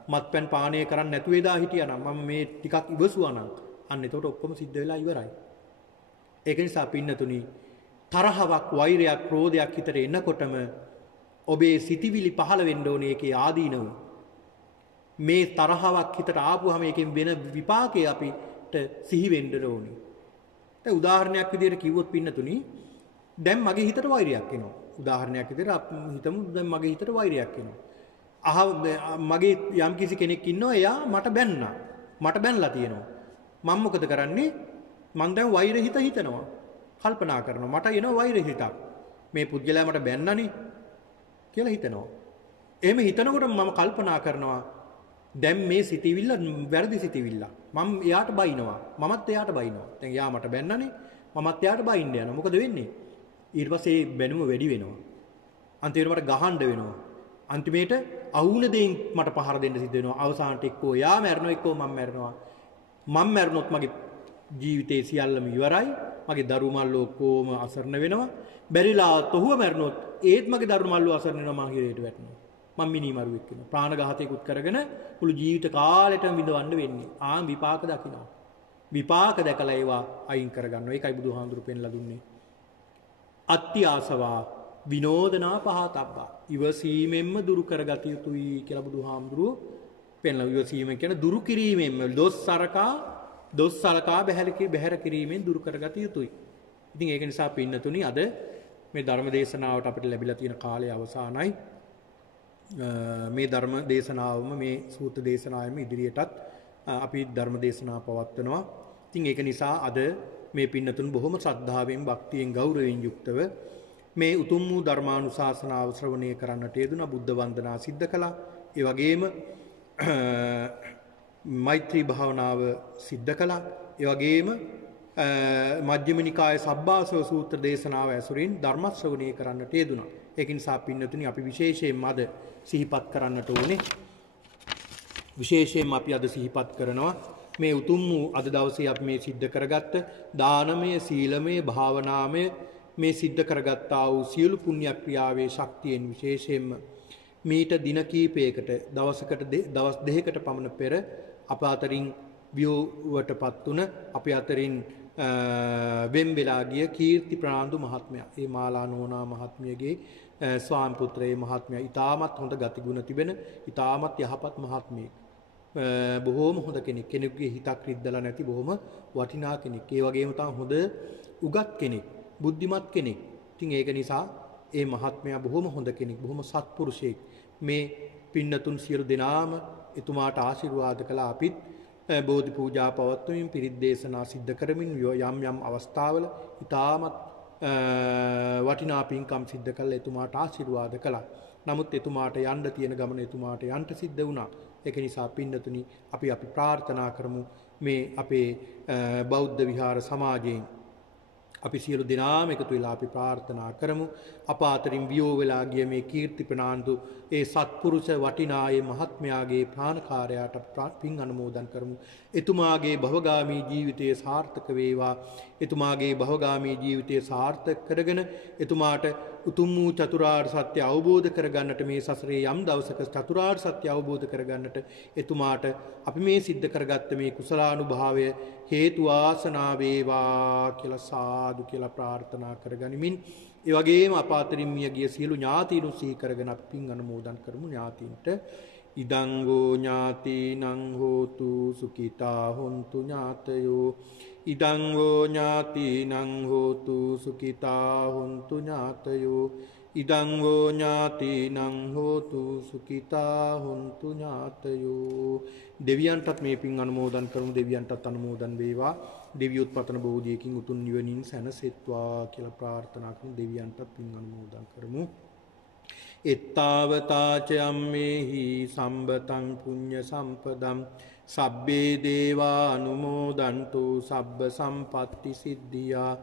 මත්පැන් පානය කරන්නේ නැතුව එදා හිටියා නම් මම මේ ටිකක් ඉවසුවා නම් අන්න එතකොට ඔක්කොම සිද්ධ වෙලා ඉවරයි. ඒක නිසා පින්නතුනි තරහවක්, වෛරයක්, ක්‍රෝධයක් හිතට එනකොටම ඔබේ සිතිවිලි පහළ වෙන්න ඕනේ ඒකේ ආදීනව. මේ තරහවක් හිතට ආපුවාම ඒකෙන් වෙන විපාකේ අපිට සිහි වෙන්න ඕනේ. දැන් උදාහරණයක් විදිහට කිව්වොත් පින්නතුනි දැන් මගේ හිතට වෛරයක් එනවා. උදාහරණයක් විදිහට හිතමු දැන් මගේ හිතට වෛරයක් එනවා. මගේ යම් කිසි කෙනෙක් ඉන්නවා එයා මට බැන්නා. මට බැනලා තියෙනවා. මම මොකද කරන්නේ? මං දැන් වෛර හිතනවා. කල්පනා කරනවා මට එනවා වෛර හිතක්. මේ පුද්ගලයා මට බැන්නනේ කියලා හිතනවා. එහෙම හිතනකොට මම කල්පනා කරනවා දැන් මේ සිතිවිල්ල වැරදි සිතිවිල්ල. මම එයාට බයිනවා. මමත් එයාට බයිනවා. දැන් එයා මට බැන්නනේ. මමත් එයාට බයින්න යනවා. මොකද වෙන්නේ? ඊට පස්සේ බැනුම වැඩි වෙනවා. අන්තිමට මට ගහන්න වෙනවා. අන්තිමේට අවුන දෙයින් මට පහර දෙන්න සිද්ධ වෙනවා. අවසානට එක්කෝ එයා මැරෙනවා එක්කෝ මම මැරෙනවා. මම මැරුණොත් මගේ ජීවිතේ සියල්ලම ඉවරයි. මගේ දරු මල්ලෝ කොහොම අසරණ වෙනවා. බැරිලා තොහුව මැරුණොත් ඒත් මගේ දරු මල්ලෝ අසරණ වෙනවා මං හිරේට වැටෙනවා. මම මිනිමරුවෙක් වෙනවා. ප්‍රාණඝාතයකුත් කරගෙන මුළු ජීවිත කාලෙටම විඳවන්න වෙන්නේ. ආන් විපාක දකිනවා. විපාක දැකලා ඒවා අයින් කරගන්නවා. ඒකයි බුදුහාඳුරු පෙන්ලා දුන්නේ. අත්ති ආසවා විනෝදනා පහතබ්බා. ඉවසීමෙන්ම දුරු කරගත යුතුයි කියලා බුදුහාමුදුරුවෝ පෙන්ලා. ඉවසීම කියන්නේ දුරු කිරීමෙන්ම දොස් සලකා බැහැර කිරීමෙන් දුරු කරගත යුතුයි. ඉතින් ඒක නිසා පින්නතුනි අද මේ ධර්ම දේශනාවට අපිට ලැබිලා තියෙන කාලය අවසానයි. මේ ධර්ම දේශනාවම මේ සූත්‍ර දේශනාවෙම ඉදිරියටත් අපි ධර්ම දේශනා පවත්වනවා. ඉතින් ඒක නිසා අද මේ පින්නතුන් බොහොම ශ්‍රද්ධාවෙන්, භක්තියෙන්, ගෞරවයෙන් යුක්තව මේ උතුම් වූ ධර්මානුශාසනාව ශ්‍රවණය කරන්නට යෙදුණා. බුද්ධ වන්දනා සිද්ධ කළා. ඒ වගේම මෛත්‍රී භාවනාව සිද්ධ කළා. ඒ වගේම මජ්ක්‍ධිම නිකායේ සබ්බාසව සූත්‍ර දේශනාව ඇසුරින් ධර්ම ශ්‍රවණය කරන්නට යෙදුණා. ඒක නිසා පින්නතුනි අපි විශේෂයෙන්ම අද සිහිපත් කරන්නට ඕනේ. විශේෂයෙන්ම අපි අද සිහිපත් කරනවා මේ උතුම් වූ අද දවසේ අපි මේ සිද්ධ කරගත්ත දානමය, සීලමය, භාවනාමය මේ සිද්ධ කරගත්තා වූ සියලු පුණ්‍ය ක්‍රියාවේ ශක්තියෙන් විශේෂයෙන්ම මීට දින කීපයකට දවස් දෙකකට පමණ පෙර අප අතරින් වියෝවටපත් වුණ අපේ අතරින් වෙන් වෙලා ගිය කීර්ති ප්‍රනාන්දු මහත්මයා, ඒ මාලා නෝනා මහත්මියගේ ස්වාමි පුත්‍රයේ මහත්මයා ඊටමත් හොඳ ගතිගුණ තිබෙන ඊටමත් යහපත් මහත්මියෙක්. බොහෝම හොඳ කෙනෙක්. කෙනෙකුගේ හිතක් රිද්දලා නැති බොහොම වටිනා කෙනෙක්. ඒ වගේම තමයි හොඳ උගත් කෙනෙක්, බුද්ධිමත් කෙනෙක්. ඉතින් ඒක නිසා ඒ මහත්මයා බොහොම හොඳ කෙනෙක්, බොහොම සත්පුරුෂයෙක්. මේ පින්නතුන් සියලු දෙනාම එතුමාට ආශිර්වාද කළා. අපිත් බෝධි පූජා පවත්වමින් පිරිත් දේශනා සිද්ධ කරමින් යම් යම් අවස්ථාවල ඊටමත් වටිනා පින්කම් සිද්ධ කළා. එතුමාට ආශිර්වාද කළා. නමුත් එතුමාට යන්න තියෙන ගමන එතුමාට යන්න සිද්ධ වුණා. ඒක නිසා පින්නතුනි අපි ප්‍රාර්ථනා කරමු මේ අපේ බෞද්ධ විහාර සමාජයෙන් අපි සියලු දෙනාම එකතු වෙලා අපි ප්‍රාර්ථනා කරමු. අප අතරින් වියෝ වෙලා ගිය මේ කීර්ති ප්‍රනාන්දු ඒ සත්පුරුෂ වටිනා ඒ මහත්මයාගේ ප්‍රාණකාරයාට පින් අනුමෝදන් කරමු. එතුමාගේ භවගාමී ජීවිතය සාර්ථක වේවා. එතුමාගේ භවගාමී ජීවිතය සාර්ථක කරගෙන එතුමාට උතුම් වූ චතුරාර්ය සත්‍ය අවබෝධ කරගන්නට මේ සසරේ යම් දවසක චතුරාර්ය සත්‍ය අවබෝධ කරගන්නට එතුමාට අපි මේ සිද්ධ කරගත්ත මේ කුසලානුභාවය හේතු ආසනා වේවා කියලා සාදු කියලා ප්‍රාර්ථනා කරගනිමින් ඒ වගේම අප අතරින් මිය ගිය සියලු ඥාතීන් සිහි කරගෙන අපි පින් අනුමෝදන් කරමු. ඥාතීන්ට ඉදං ගෝ ඥාතිනං හෝතු සුඛිතා හොන්තු ඥාතයෝ ඉදං ගෝ ඥාතිනං හෝතු සුඛිතා හොන්තු ඥාතයෝ ඉදං ගෝ ඥාතිනං හෝතු සුඛිතා හොන්තු ඥාතයෝ. දෙවියන්ටත් මේ පින් අනුමෝදන් කරමු. දෙවියන්ටත් අනුමෝදන් වේවා. දෙවියොත් පතන බෝධියකින් උතුම් නිවනින් සැනසෙත්වා කියලා ප්‍රාර්ථනා කරමු. දෙවියන්ටත් පින් අනුමෝදන් කරමු. එත්තාවතාච අම්මේහි සම්බතං පුඤ්ඤ සම්පදම් සබ්බේ දේවා අනුමෝදන්තු සබ්බ සම්පatti සිද්ධියා.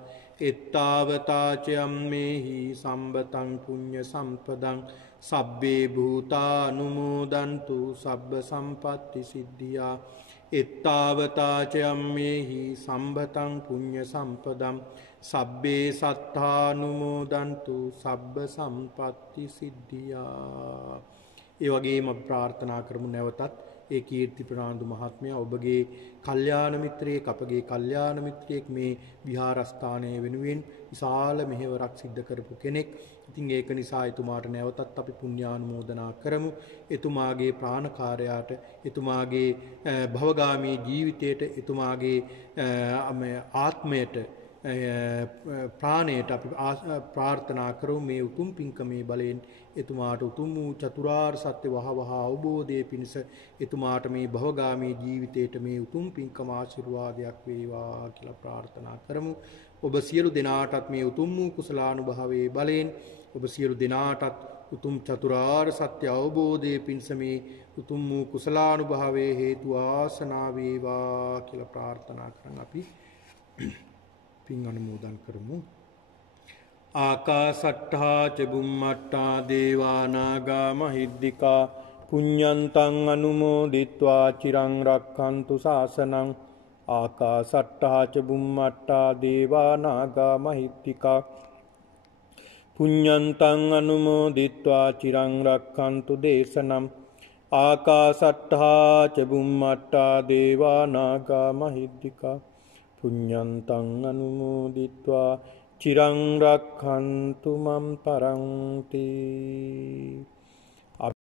එත්තාවතාච අම්මේහි සම්බතං පුඤ්ඤ සම්පදං සබ්බේ භූතා අනුමෝදන්තු සබ්බ සම්පatti සිද්ධියා. එත්තාවතාච අම්මේහි සම්බතං පුඤ්ඤ සම්පදං සබ්බේ සත්තානුමෝදන්තු සබ්බ සම්පatti සිද්ධියා. ඒ වගේම ප්‍රාර්ථනා කරමු නැවතත් ඒ කීර්ති ප්‍රනාන්දු මහත්මයා ඔබගේ කල්යාණ මිත්‍රයෙක්, අපගේ කල්යාණ මිත්‍රයෙක්, මේ විහාරස්ථානයේ වෙනුවෙන් විශාල මෙහෙවරක් සිද්ධ කරපු කෙනෙක්. ඉතින් ඒක නිසා එතුමාට නැවතත් අපි පුණ්‍යානුමෝදනා කරමු. එතුමාගේ ප්‍රාණකාරයාට, එතුමාගේ භවගාමී ජීවිතයට, එතුමාගේ ආත්මයට, ප්‍රාණයට අපි ප්‍රාර්ථනා කරමු මේ උතුම් පින්කමේ බලයෙන් එතුමාට උතුම් වූ චතුරාර්ය සත්‍ය වහවහ අවබෝධයේ පිණිස එතුමාට මේ භවගාමී ජීවිතයට මේ උතුම් පින්කම ආශිර්වාදයක් වේවා කියලා ප්‍රාර්ථනා කරමු. ඔබ සියලු දෙනාටත් මේ උතුම් වූ කුසලානුභවයේ බලයෙන් ඔබ සියලු දෙනාටත් උතුම් චතුරාර්ය සත්‍ය අවබෝධයේ පිණිස මේ උතුම් වූ කුසලානුභවයේ හේතු ආසනා වේවා කියලා ප්‍රාර්ථනා කරන් අපි පින් අනුමෝදන් කරමු. ආකාසට්ඨා ච බුම්මට්ඨා දේවා නාග මහිද්దికා පුඤ්ඤන්තං අනුමෝදිත්වා චිරං රක්ඛන්තු ශාසනං. ආකාසට්ඨා ච බුම්මට්ඨා දේවා නාග මහිද්దికා පුඤ්ඤන්තං අනුමෝදිත්වා චිරං රක්ඛන්තු දේශනං. ආකාසට්ඨා ච බුම්මට්ඨා දේවා නාග මහිද්దికා පුඤ්ඤන්තං අනුමෝදිත්වා චිරං රක්ඛන්තු මම් පරන්ති.